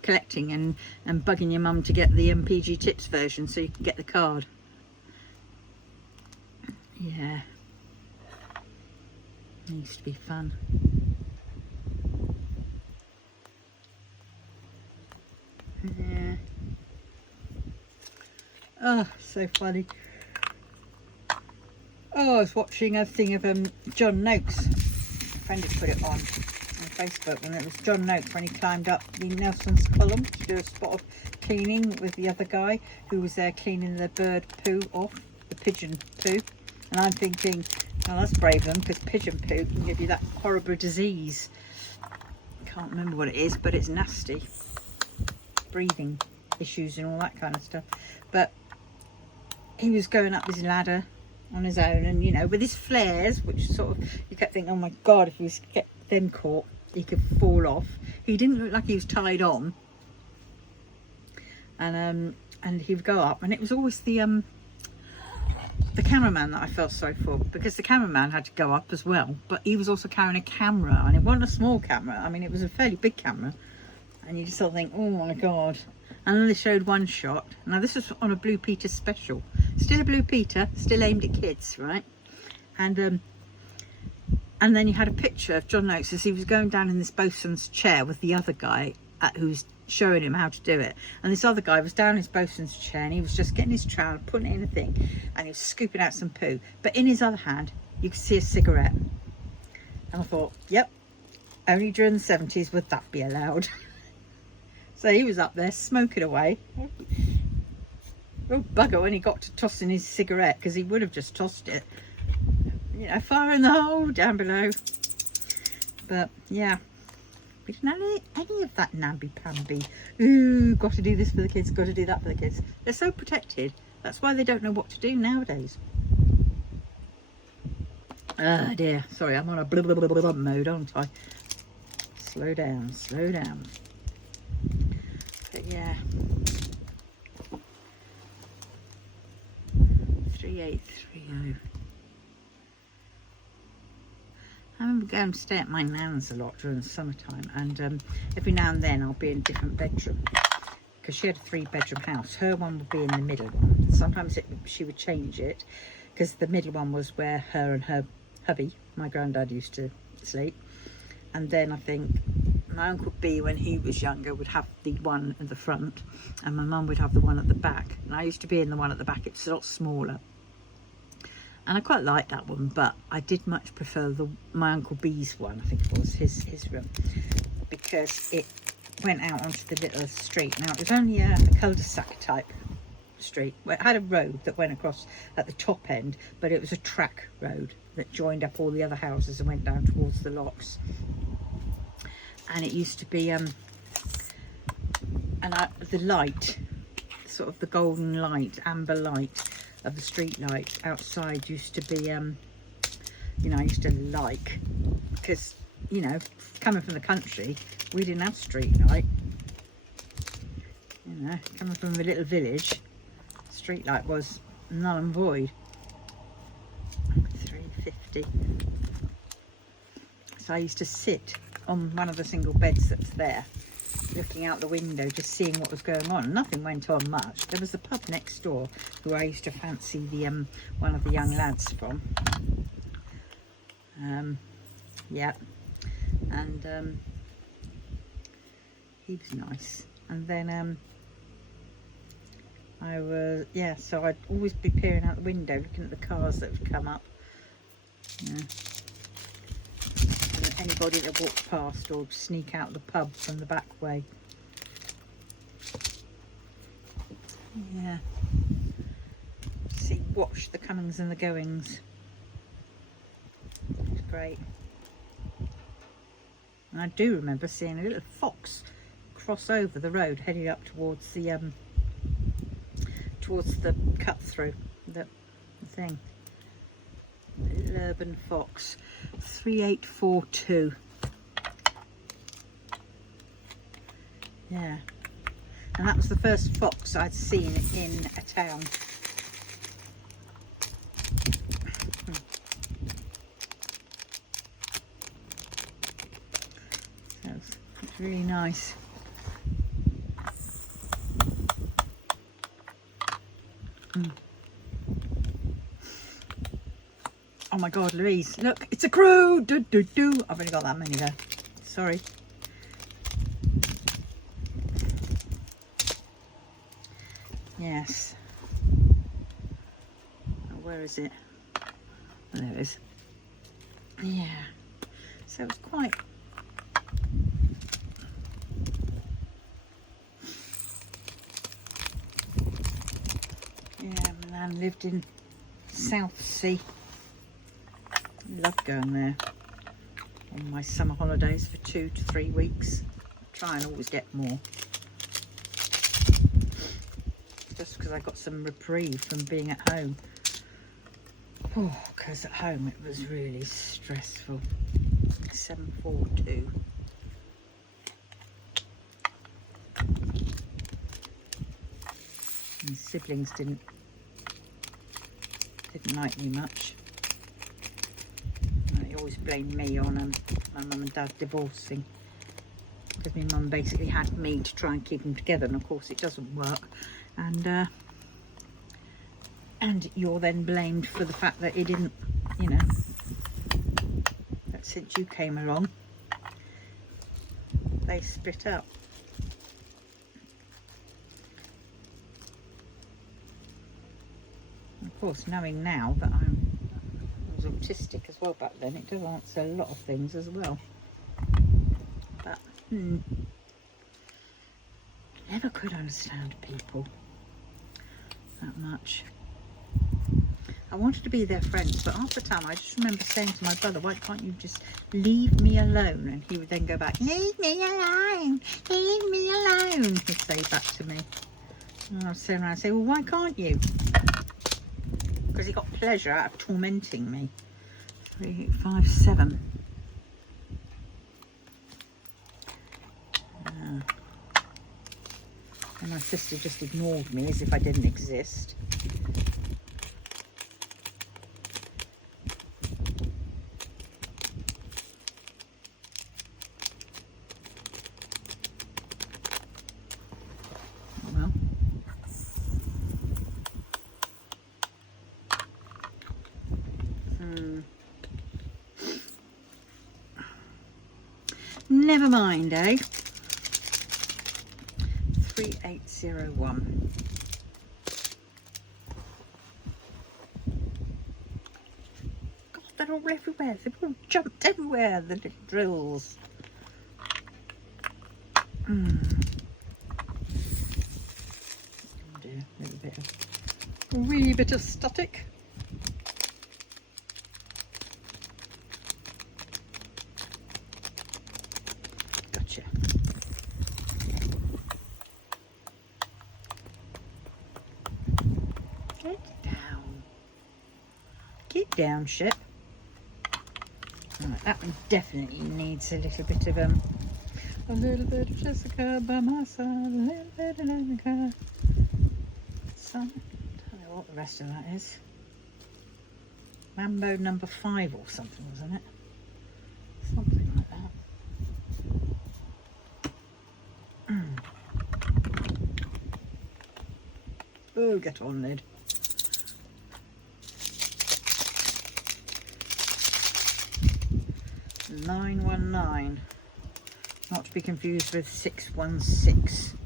collecting and bugging your mum to get the PG tips version so you could get the card. Yeah, it used to be fun. Yeah. Oh, so funny. Oh, I was watching a thing of John Noakes. A friend had put it on Facebook, and it was John Noakes when he climbed up the Nelson's column to do a spot of cleaning with the other guy who was there cleaning the bird poo off, the pigeon poo. And I'm thinking, well, that's brave of them, because pigeon poo can give you that horrible disease. Can't remember what it is, but it's nasty. Breathing issues and all that kind of stuff. But he was going up this ladder on his own, and you know, with his flares, which sort of, you kept thinking, oh my god, if he was to get them caught, he could fall off. He didn't look like he was tied on, and he would go up, and it was always the the cameraman that I felt sorry for, because the cameraman had to go up as well, but he was also carrying a camera, and it wasn't a small camera. I mean, it was a fairly big camera, and you just sort of think, oh my God. And then they showed one shot. Now this was on a Blue Peter special, still a Blue Peter, still aimed at kids, right? And then you had a picture of John Noakes as he was going down in this bosun's chair with the other guy who's showing him how to do it. And this other guy was down in his bosun's chair, and he was just getting his trowel, putting it in a thing, and he was scooping out some poo. But in his other hand, you could see a cigarette. And I thought, yep, only during the 70s would that be allowed. So he was up there smoking away. Real bugger when he got to tossing his cigarette, because he would have just tossed it, you know, fire in the hole down below. But yeah, we didn't have any of that namby-pamby. Ooh, got to do this for the kids, got to do that for the kids. They're so protected. That's why they don't know what to do nowadays. Ah dear, sorry, I'm on a blah blah blah blah mode, aren't I? Slow down, slow down. But yeah, 3830. I remember going to stay at my nan's a lot during the summertime, and every now and then I'll be in a different bedroom, because she had a 3-bedroom house. Her one would be in the middle one. Sometimes she would change it, because the middle one was where her and her hubby, my granddad, used to sleep. And then I think my Uncle B, when he was younger, would have the one at the front, and my mum would have the one at the back. And I used to be in the one at the back. It's a lot smaller, and I quite liked that one, but I did much prefer my Uncle B's one, I think it was, his room, because it went out onto the little street. Now, it was only a cul-de-sac type street. Well, it had a road that went across at the top end, but it was a track road that joined up all the other houses and went down towards the locks. And it used to be the light, sort of the golden light, amber light of the street light outside used to be, you know, I used to like, because, you know, coming from the country, we didn't have street light. You know, coming from a little village, street light was null and void. 350. So I used to sit on one of the single beds that's there, looking out the window, just seeing what was going on. Nothing went on much. There was a pub next door who I used to fancy the one of the young lads from. Yeah, and he was nice. And then I was, yeah, so I'd always be peering out the window, looking at the cars that would come up. Yeah. Anybody that walked past, or sneak out the pub from the back way. Yeah. See, watch the comings and the goings. It's great. And I do remember seeing a little fox cross over the road, heading up towards the cut through the thing. Little urban fox. 3842. Yeah, and that was the first fox I'd seen in a town. So it's really nice. Oh my God, Louise, look, it's a crow! Do, do, do. I've only got that many there. Sorry. Yes. Oh, where is it? Oh, there it is. Yeah. So it's quite... Yeah, my nan lived in Southsea. Love going there on my summer holidays for 2 to 3 weeks. Try and always get more, just because I got some reprieve from being at home. Oh, because at home it was really stressful. 742. And siblings didn't didn't like me much. He always blamed me on my mum and dad divorcing, because my mum basically had me to try and keep them together, and of course it doesn't work. And you're then blamed for the fact that it didn't, you know, that since you came along, they split up. Of course, knowing now that I was autistic as well back then, it does answer a lot of things as well. But never could understand people that much. I wanted to be their friends, but half the time I just remember saying to my brother, why can't you just leave me alone? And he would then go back, leave me alone, leave me alone, he'd say back to me. And I'd turn around and say, well, why can't you? Because he got pleasure out of tormenting me. 3857. And my sister just ignored me as if I didn't exist. Well. Never mind, eh? 3801. God, they're all everywhere. They've all jumped everywhere, the little drills. Oh dear, a wee bit of static. Gotcha. Get down. Get down, ship. Right, that one definitely needs a little bit of Jessica by my side, a little bit of Jessica. So, I don't know what the rest of that is. Mambo number 5 or something, wasn't it? Something like that. Oh, get on, lid. $919. Not to be confused with 616.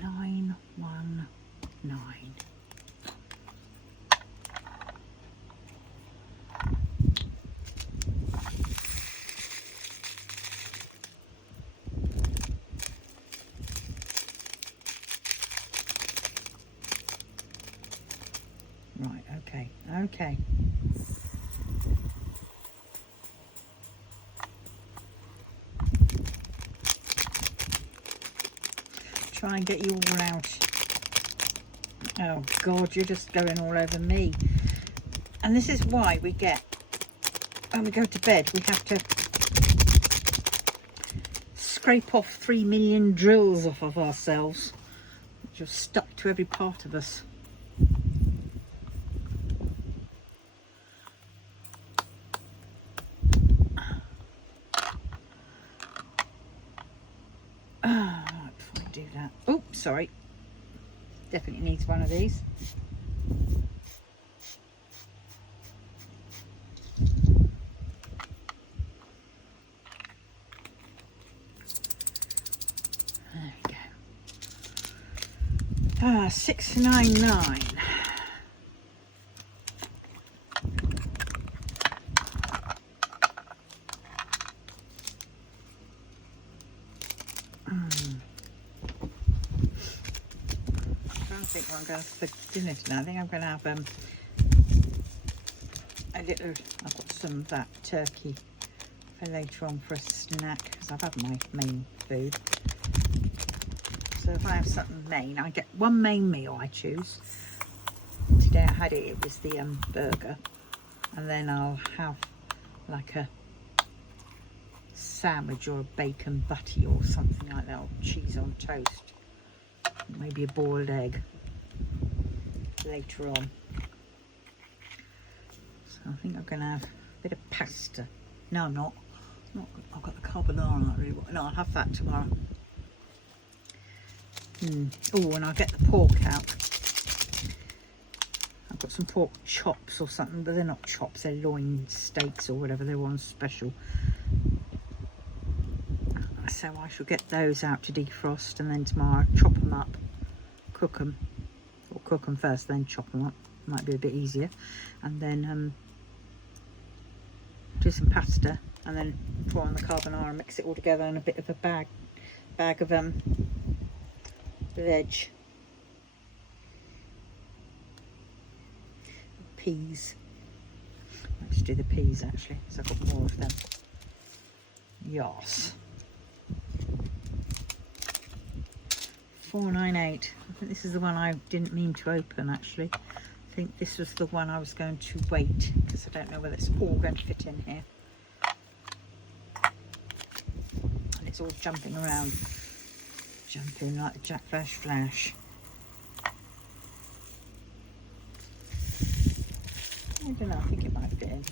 919. Right, okay. Try and get you all out. Oh God, you're just going all over me. And this is why we get, when we go to bed, we have to scrape off 3 million drills off of ourselves, which are stuck to every part of us. Oh, sorry. Definitely needs one of these. There we go. 699. I think I'm going for dinner tonight. I think I'm going to have a little. I've got some of that turkey for later on for a snack because I've had my main food. So if I have something main, I get one main meal I choose. Today I had it was the burger, and then I'll have like a sandwich or a bacon butty or something like that, or cheese on toast, maybe a boiled egg later on. I think I'm going to have a bit of pasta. No, I'm not. I've got the carbonara I really want. No, I'll have that tomorrow. Oh, and I'll get the pork out. I've got some pork chops or something, but they're not chops, they're loin steaks or whatever. They're on special. So I shall get those out to defrost, and then tomorrow chop them up, cook them, or cook them first, then chop them up. Might be a bit easier. And then do some pasta, and then pour on the carbonara, mix it all together in a bit of a bag of veg. Peas. Let's do the peas actually, because I've got more of them. Yes. 498. I think this is the one I didn't mean to open actually. I think this was the one I was going to wait, because I don't know whether it's all going to fit in here. And it's all jumping around. Jumping like the Jack Flash. I don't know, I think it might fit in.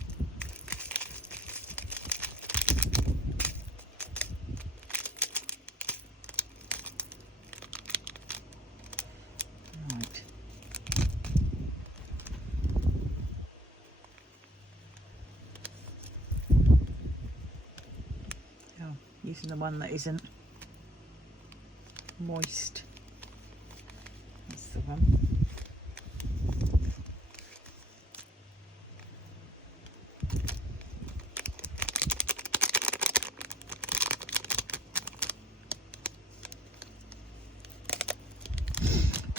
Right. Oh, using the one that isn't moist. That's the one.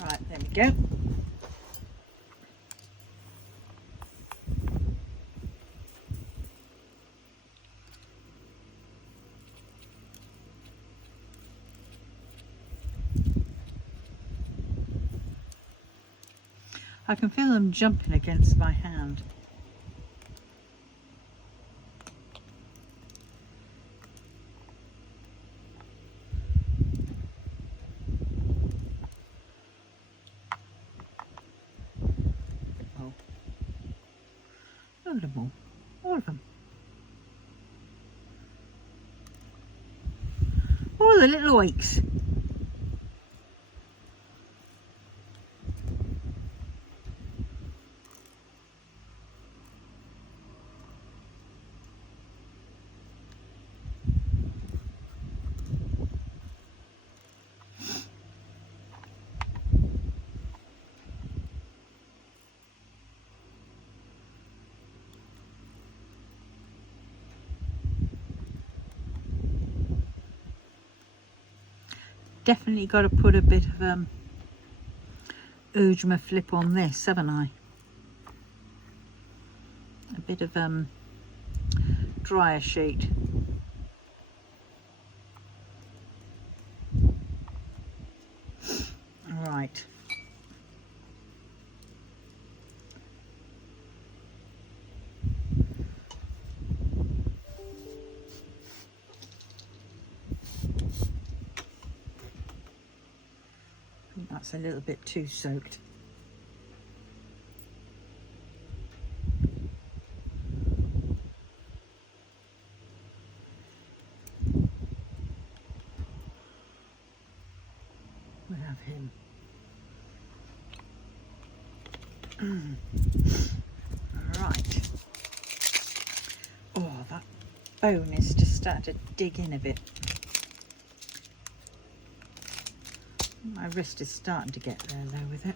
Right, there we go. I can feel them jumping against my hand. Oh. Look at them all. All of them. All the little oiks. Definitely got to put a bit of Ujma flip on this, haven't I? A bit of dryer sheet. Right. I think that's a little bit too soaked. We'll have him. Right. Oh, that bone is just starting to dig in a bit. My wrist is starting to get there though with it.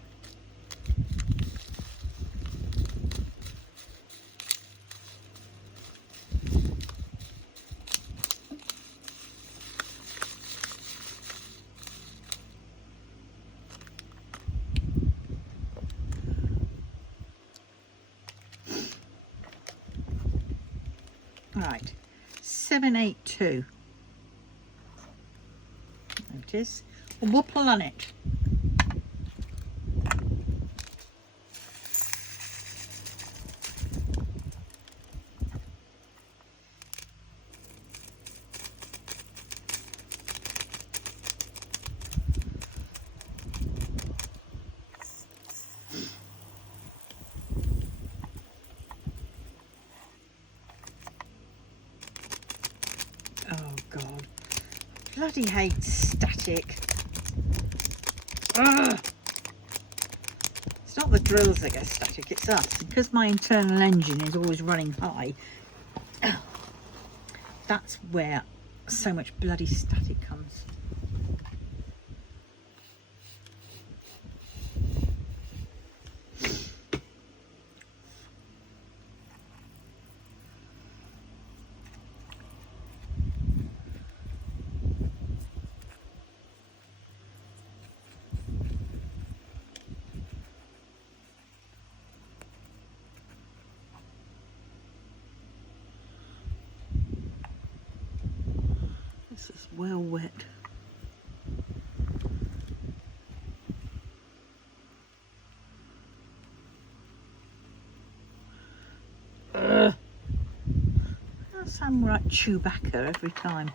Right, 782. There it is. We'll pull on it. Oh God, bloody hate static. Ugh. It's not the drills that get static, it's us. Because my internal engine is always running high, that's where so much bloody static comes. This is well wet. I sound like Chewbacca every time.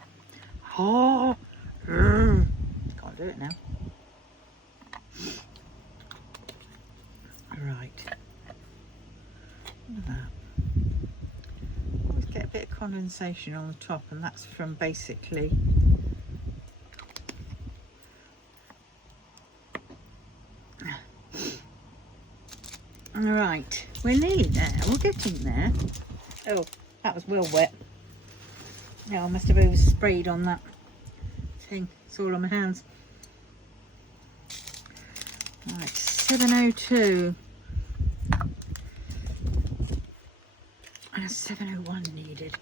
Oh, can't do it now. Right. Look at that. Always get a bit of condensation on the top, and that's from basically Alright, we're nearly there, we're getting there. Oh, that was well wet. Yeah, I must have oversprayed on that thing. It's all on my hands. Right, 702. And a 701 needed.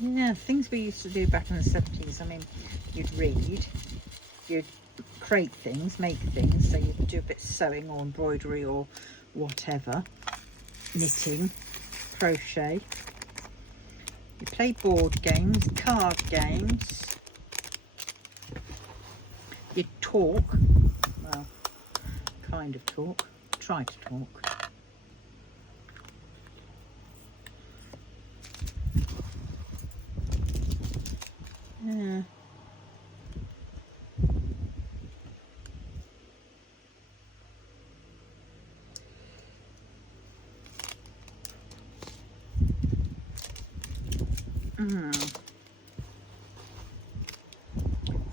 Yeah, things we used to do back in the 70s. I mean, you'd read, you'd create things, make things, so you'd do a bit of sewing or embroidery or whatever, knitting, crochet. You play board games, card games. You talk, well, kind of talk, try to talk. Yeah. Mm.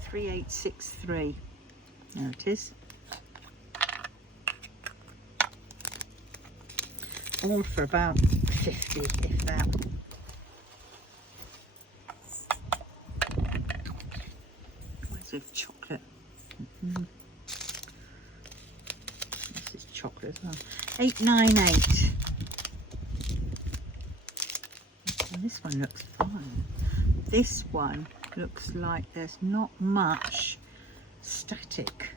3863. There it is. All for about 50, if that. Of chocolate. This is chocolate as well. 898. Well, this one looks fine. This one looks like there's not much static,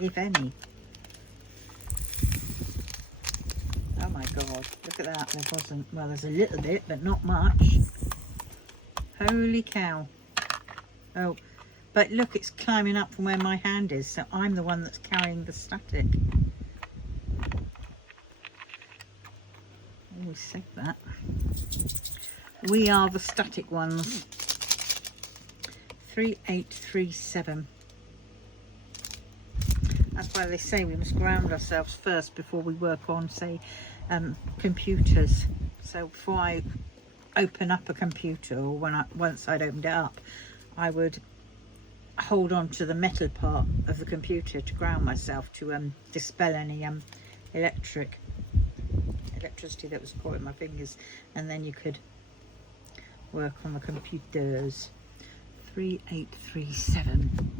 if any. Oh my God, look at that. There wasn't, well, there's a little bit, but not much. Holy cow. Oh. But look, it's climbing up from where my hand is, so I'm the one that's carrying the static. I always said that. We are the static ones. 3837. That's why they say we must ground ourselves first before we work on, say, computers. So before I open up a computer, or once I'd opened it up, I would hold on to the metal part of the computer to ground myself, to dispel any electricity that was caught in my fingers, and then you could work on the computers. 3837.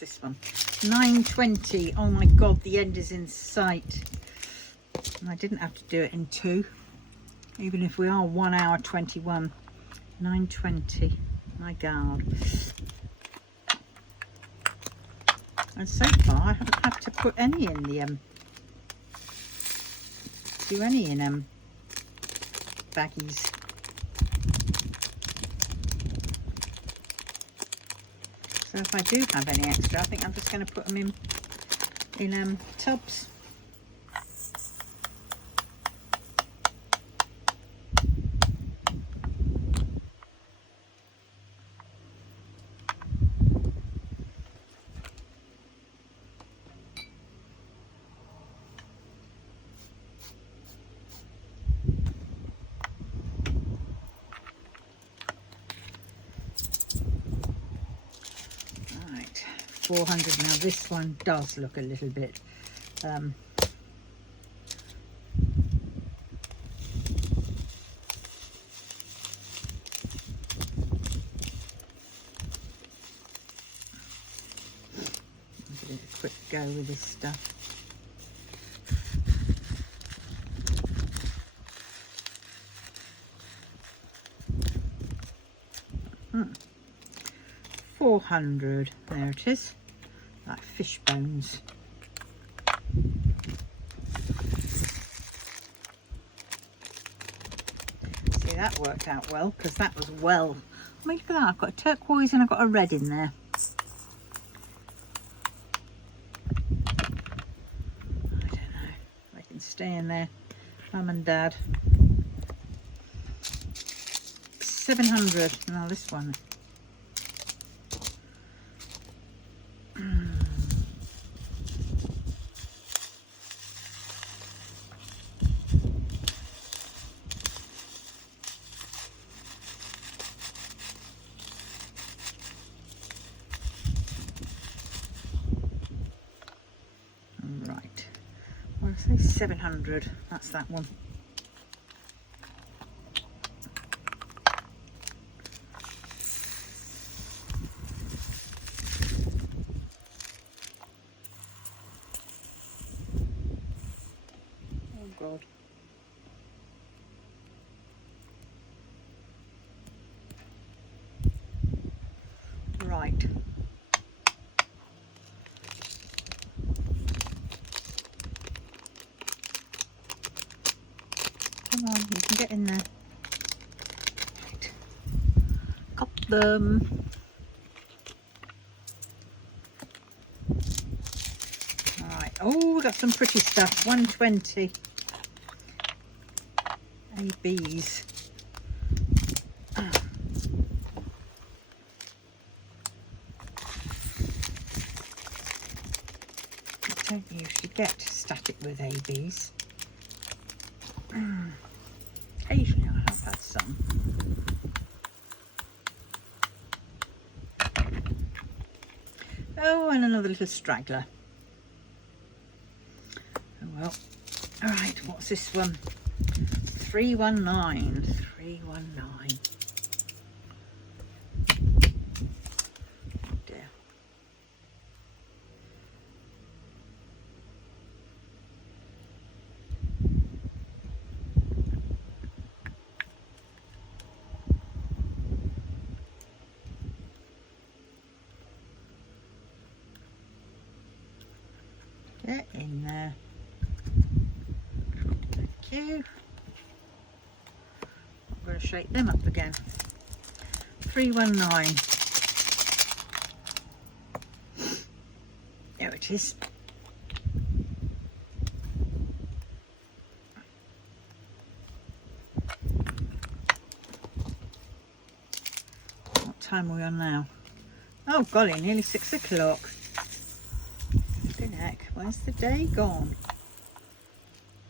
This one 920. Oh my God, the end is in sight. And I didn't have to do it in 2, even if we are 1 hour 21, 9:20. My God. And so far I haven't had to put any in the do any in baggies. So if I do have any extra, I think I'm just going to put them in tubs. Right, 400 now. This one does look a little bit quick go with this stuff. Hmm. 400, there it is, like fish bones. See, that worked out well, because that was well, I mean, look at that, I've got a turquoise and I've got a red in there. I don't know if I can stay in there. Mum and Dad. 700, now this one. Right, well, I say 700, that's that one. Oh God. Right. Come on, you can get in there. Right. Got them. Alright. Oh, we got some pretty stuff. 120. ABs. I don't usually get static with ABs. Occasionally I have had some. Oh, and another little straggler. Oh well. Alright, what's this one? 319. 319. Oh dear. Get in there. Thank you. I'm going to shake them up again. 319. There it is. What time are we on now? Oh golly, nearly 6 o'clock. Flipping heck, where's the day gone?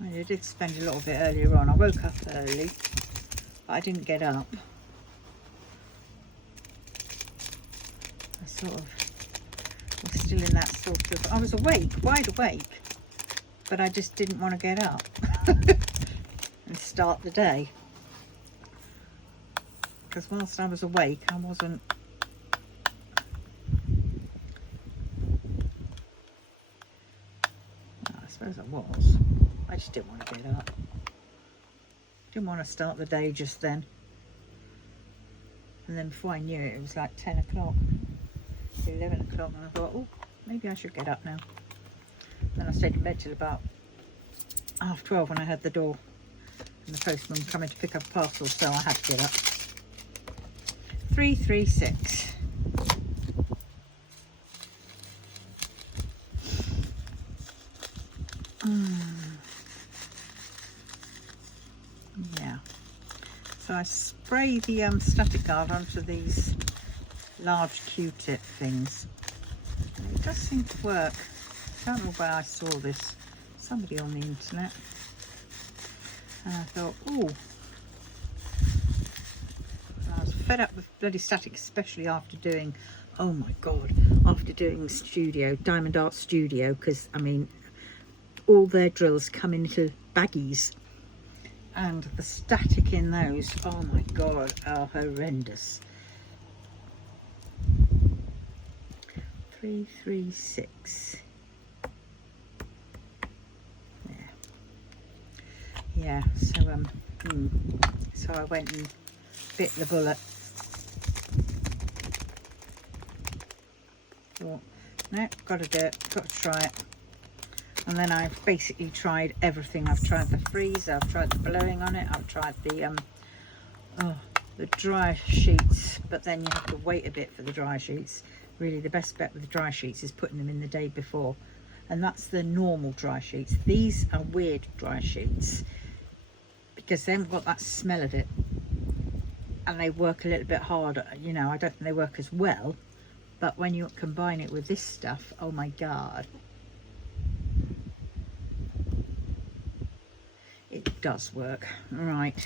I did spend a little bit earlier on. I woke up early, but I didn't get up. I sort of was still in that sort of, I was awake, wide awake, but I just didn't want to get up and start the day. Because whilst I was awake, I wasn't. Well, I suppose I was. I just didn't want to get up. Didn't want to start the day just then. And then before I knew it, it was like 10 o'clock, 11 o'clock, and I thought, oh, maybe I should get up now. Then I stayed in bed till about 12:30 when I heard the door and the postman coming to pick up a parcel, so I had to get up. 336. Yeah. So I spray the static guard onto these large Q-tip things. And it does seem to work. I don't know where I saw this. Somebody on the internet. And I thought, ooh. I was fed up with bloody static, especially after doing, oh my God, after doing Diamond Art Studio, because, I mean, all their drills come in little baggies. And the static in those, oh my God, are horrendous. 336. Yeah, so I went and bit the bullet. Thought, no, got to do it, got to try it. And then I've basically tried everything. I've tried the freezer, I've tried the blowing on it, I've tried the dry sheets, but then you have to wait a bit for the dry sheets. Really, the best bet with the dry sheets is putting them in the day before, and that's the normal dry sheets. These are weird dry sheets because they haven't got that smell of it, and they work a little bit harder. You know, I don't think they work as well, but when you combine it with this stuff, oh my God, it does work. Right,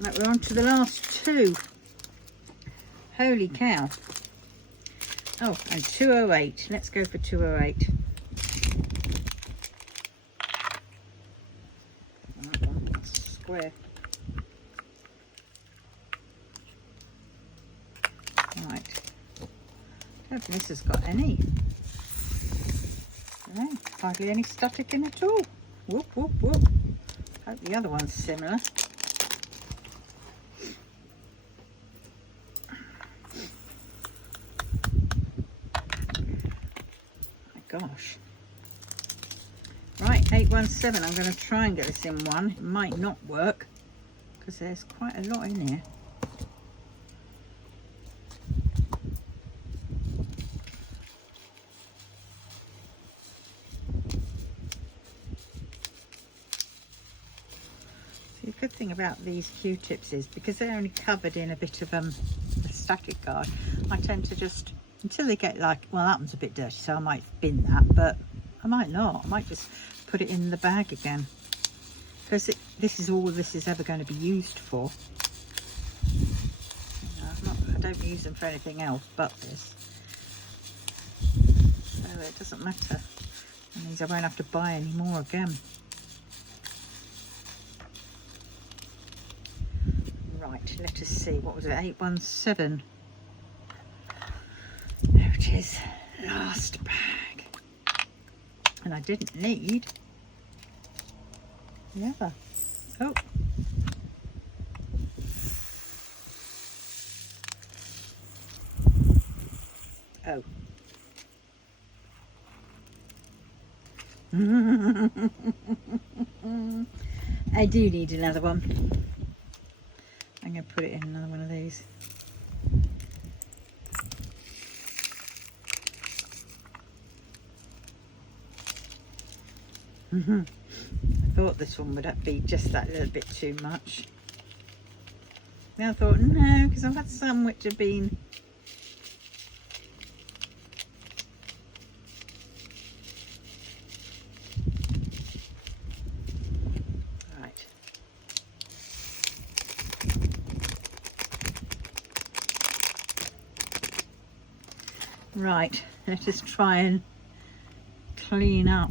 right, we're on to the last two. Holy cow. Oh, and 208. Let's go for 208. That's square. Right. I don't think this has got any. No, hardly any static in at all. Whoop, whoop, whoop. Hope the other one's similar. Gosh. Right, 817. I'm going to try and get this in one. It might not work because there's quite a lot in here. See, the good thing about these Q-tips is because they're only covered in a bit of a static guard, I tend to just, until they get like, well, that one's a bit dirty, so I might bin that, but I might not. I might just put it in the bag again, because this is all this is ever going to be used for. I don't use them for anything else but this, so it doesn't matter. That means I won't have to buy any more again. Right, let us see, what was it, 817. There it is, last bag. And I didn't need the other. Oh. Oh. I do need another one. I'm going to put it in another one of these. I thought this one would be just that little bit too much. Then I thought, no, because I've had some which have been right. Right, let us try and clean up.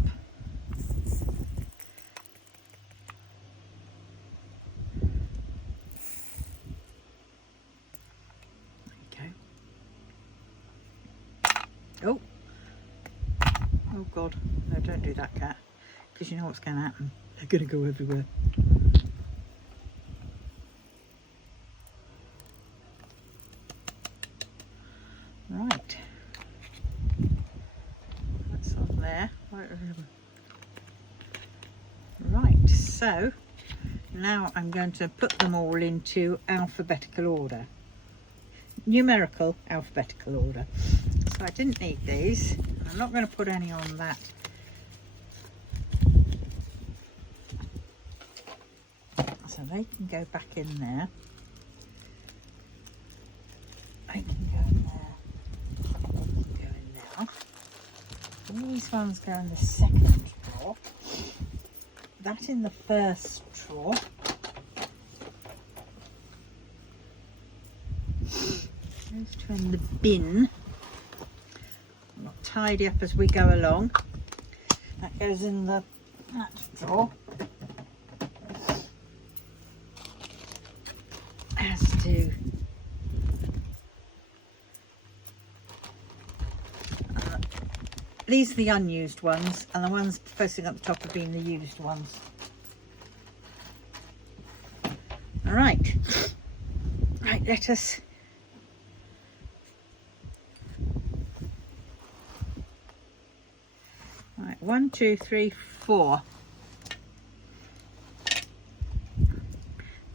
Oh God, no, don't do that, cat. because you know what's going to happen. They're going to go everywhere. Right. That's on there. Right, so now I'm going to put them all into alphabetical order. Numerical alphabetical order. So I didn't need these. I'm not going to put any on that. So they can go back in there. They can go in there. They can go in there. These ones go in the second drawer. That in the first drawer. Those two in the bin. I'll tidy up as we go along. That goes in that drawer. As to these are the unused ones, and the ones posting at the top have been the used ones. All right. Right, let us right, 1, 2, 3, 4,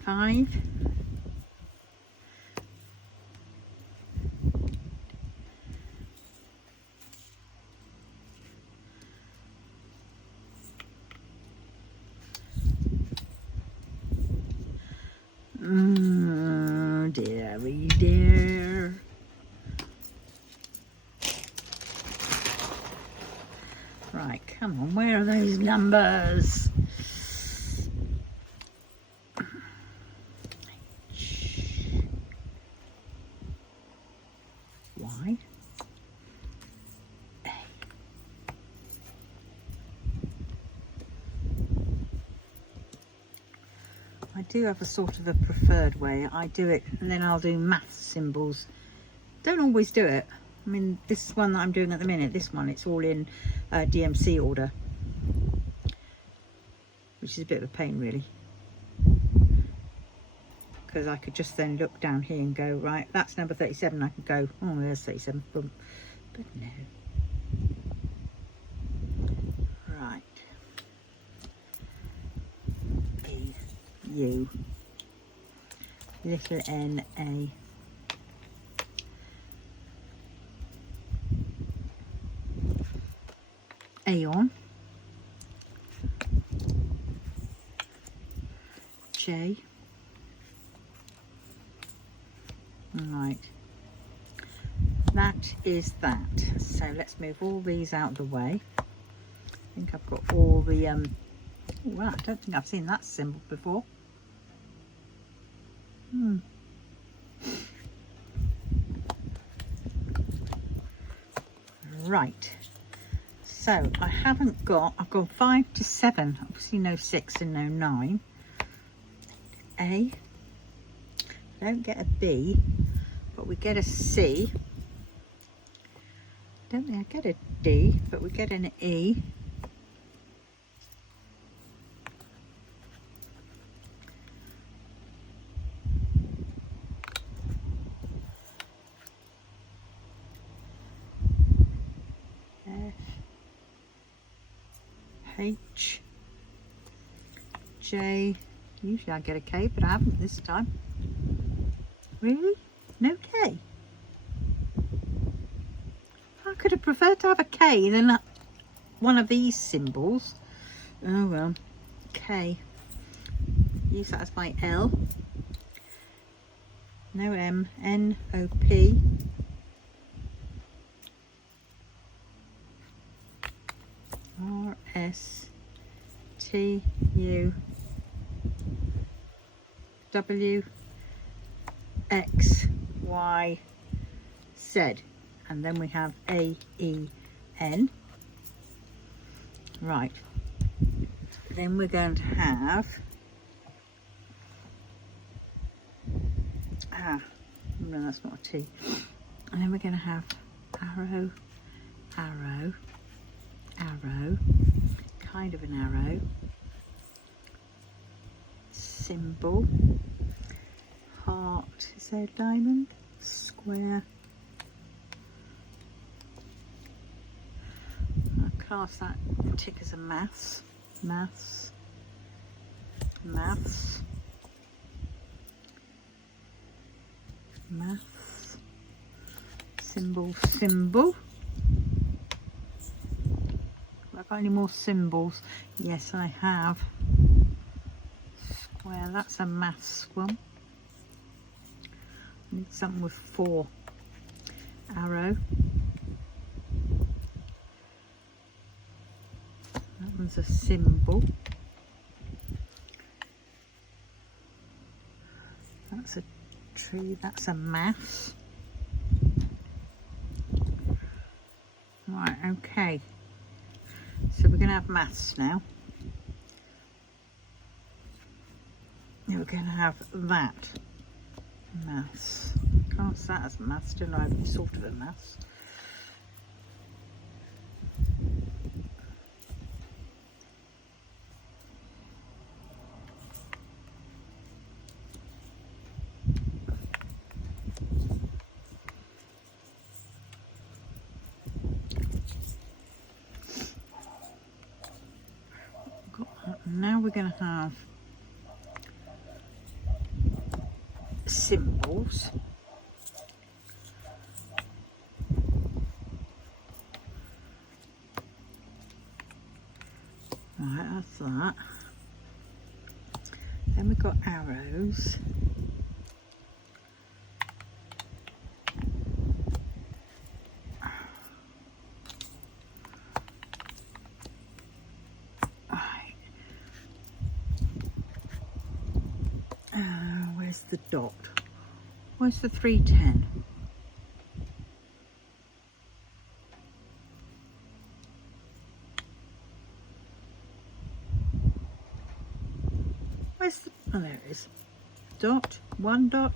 5, dear. Right, come on, where are those numbers? Y, A. I do have a sort of a preferred way. I do it and then I'll do math symbols. Don't always do it. I mean, this one that I'm doing at the minute, this one, it's all in DMC order, which is a bit of a pain really, because I could just then look down here and go, right, that's number 37. I could go, oh, there's 37, boom. But no. Right. U, little n, a. Aeon, J. Right, that is that. So let's move all these out of the way. I think I've got all the oh, wow, I don't think I've seen that symbol before. Right, so I haven't got, I've gone 5 to 7, obviously no 6 and no 9. A, don't get a B, but we get a C. Don't think I get a D, but we get an E. H, J, usually I get a K, but I haven't this time. Really? No K? I could have preferred to have a K than one of these symbols. Oh well, K. Use that as my L. No M, N, O, P. R, S, T, U, W, X, Y, Z. And then we have A, E, N. Right. Then we're going to have, no, that's not a T. And then we're going to have arrow, arrow, arrow, kind of an arrow, symbol, heart, is there a diamond, square. I'll class that tick as a maths, maths, maths, maths, symbol, symbol. Have I got any more symbols? Yes, I have. Square, that's a maths one. I need something with 4. Arrow. That one's a symbol. That's a tree, that's a maths. Right, okay. So we're going to have maths now. And we're going to have that. Maths. Class that as maths, don't I? It's sort of a maths. Now we're going to have symbols. Right, that's that. Then we've got arrows. Where's the dot? Where's the 310? Where's the, oh there it is. Dot, 1 dot,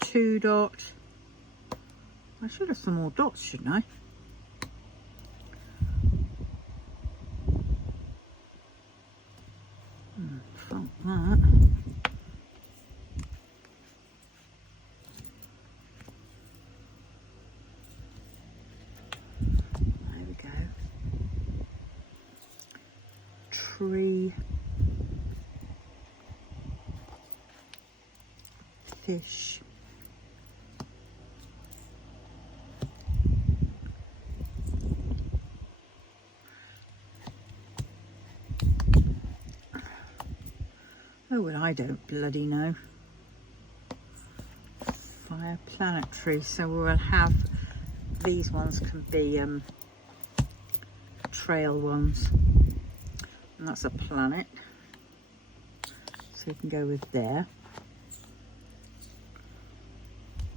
2 dot. I should have some more dots, shouldn't I? Fuck that. There we go. Tree. Fish. Oh, well, I don't bloody know. Fire planetary, so we'll have these ones can be trail ones, and that's a planet, so you can go with there.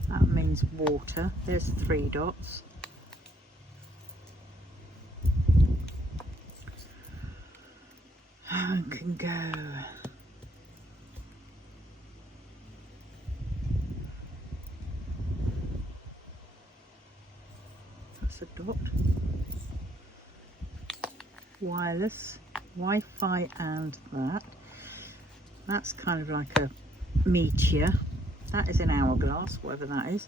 That means water. There's 3 dots. I can go. That's a dot. Wireless, Wi-Fi, and that. That's kind of like a meteor. That is an hourglass, whatever that is.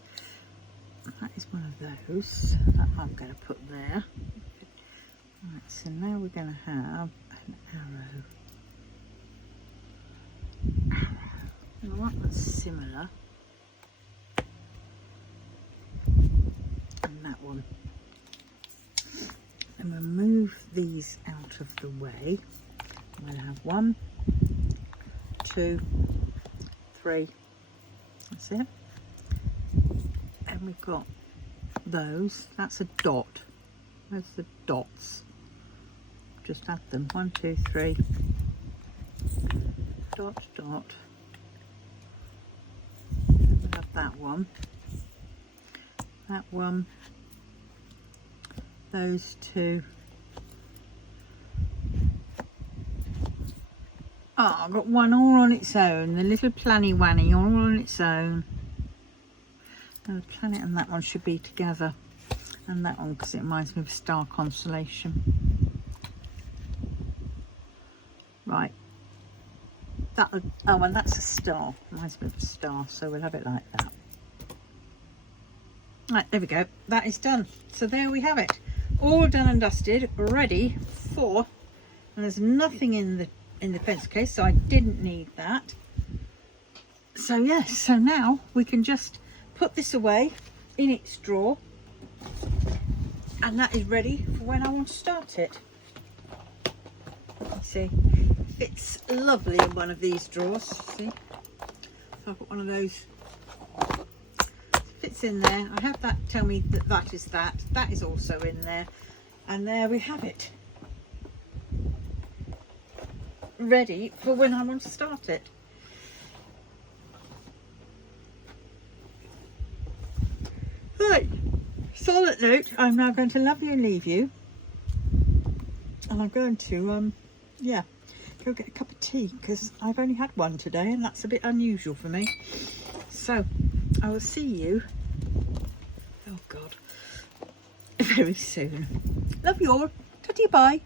That is one of those. That I'm going to put there. Right, so now we're going to have an arrow. Well, that was similar. And that one. And we'll move these out of the way. I'm going to have 1, 2, 3. That's it. And we've got those. That's a dot. Where's the dots? Just add them. 1, 2, 3. Dot, dot. Then we'll have that one. That one. Those 2. Oh, I've got one all on its own. The little planny wanny all on its own. Now the planet and that one should be together. And that one because it reminds me of a star constellation. that. Oh, and that's a star. Reminds me of a star, so we'll have it like that. Right, there we go. That is done. So there we have it. All done and dusted, ready for. And there's nothing in the pencil case, so I didn't need that. So yes, so now we can just put this away in its drawer, and that is ready for when I want to start it. You see, fits lovely in one of these drawers. See, I've got one of those, fits in there. I have that tell me that that is also in there, and there we have it, ready for when I want to start it. Right, so on that note, I'm now going to love you and leave you, and I'm going to yeah, go get a cup of tea, because I've only had one today and that's a bit unusual for me. So I will see you, oh God, very soon. Love you all. Ta-ta, bye.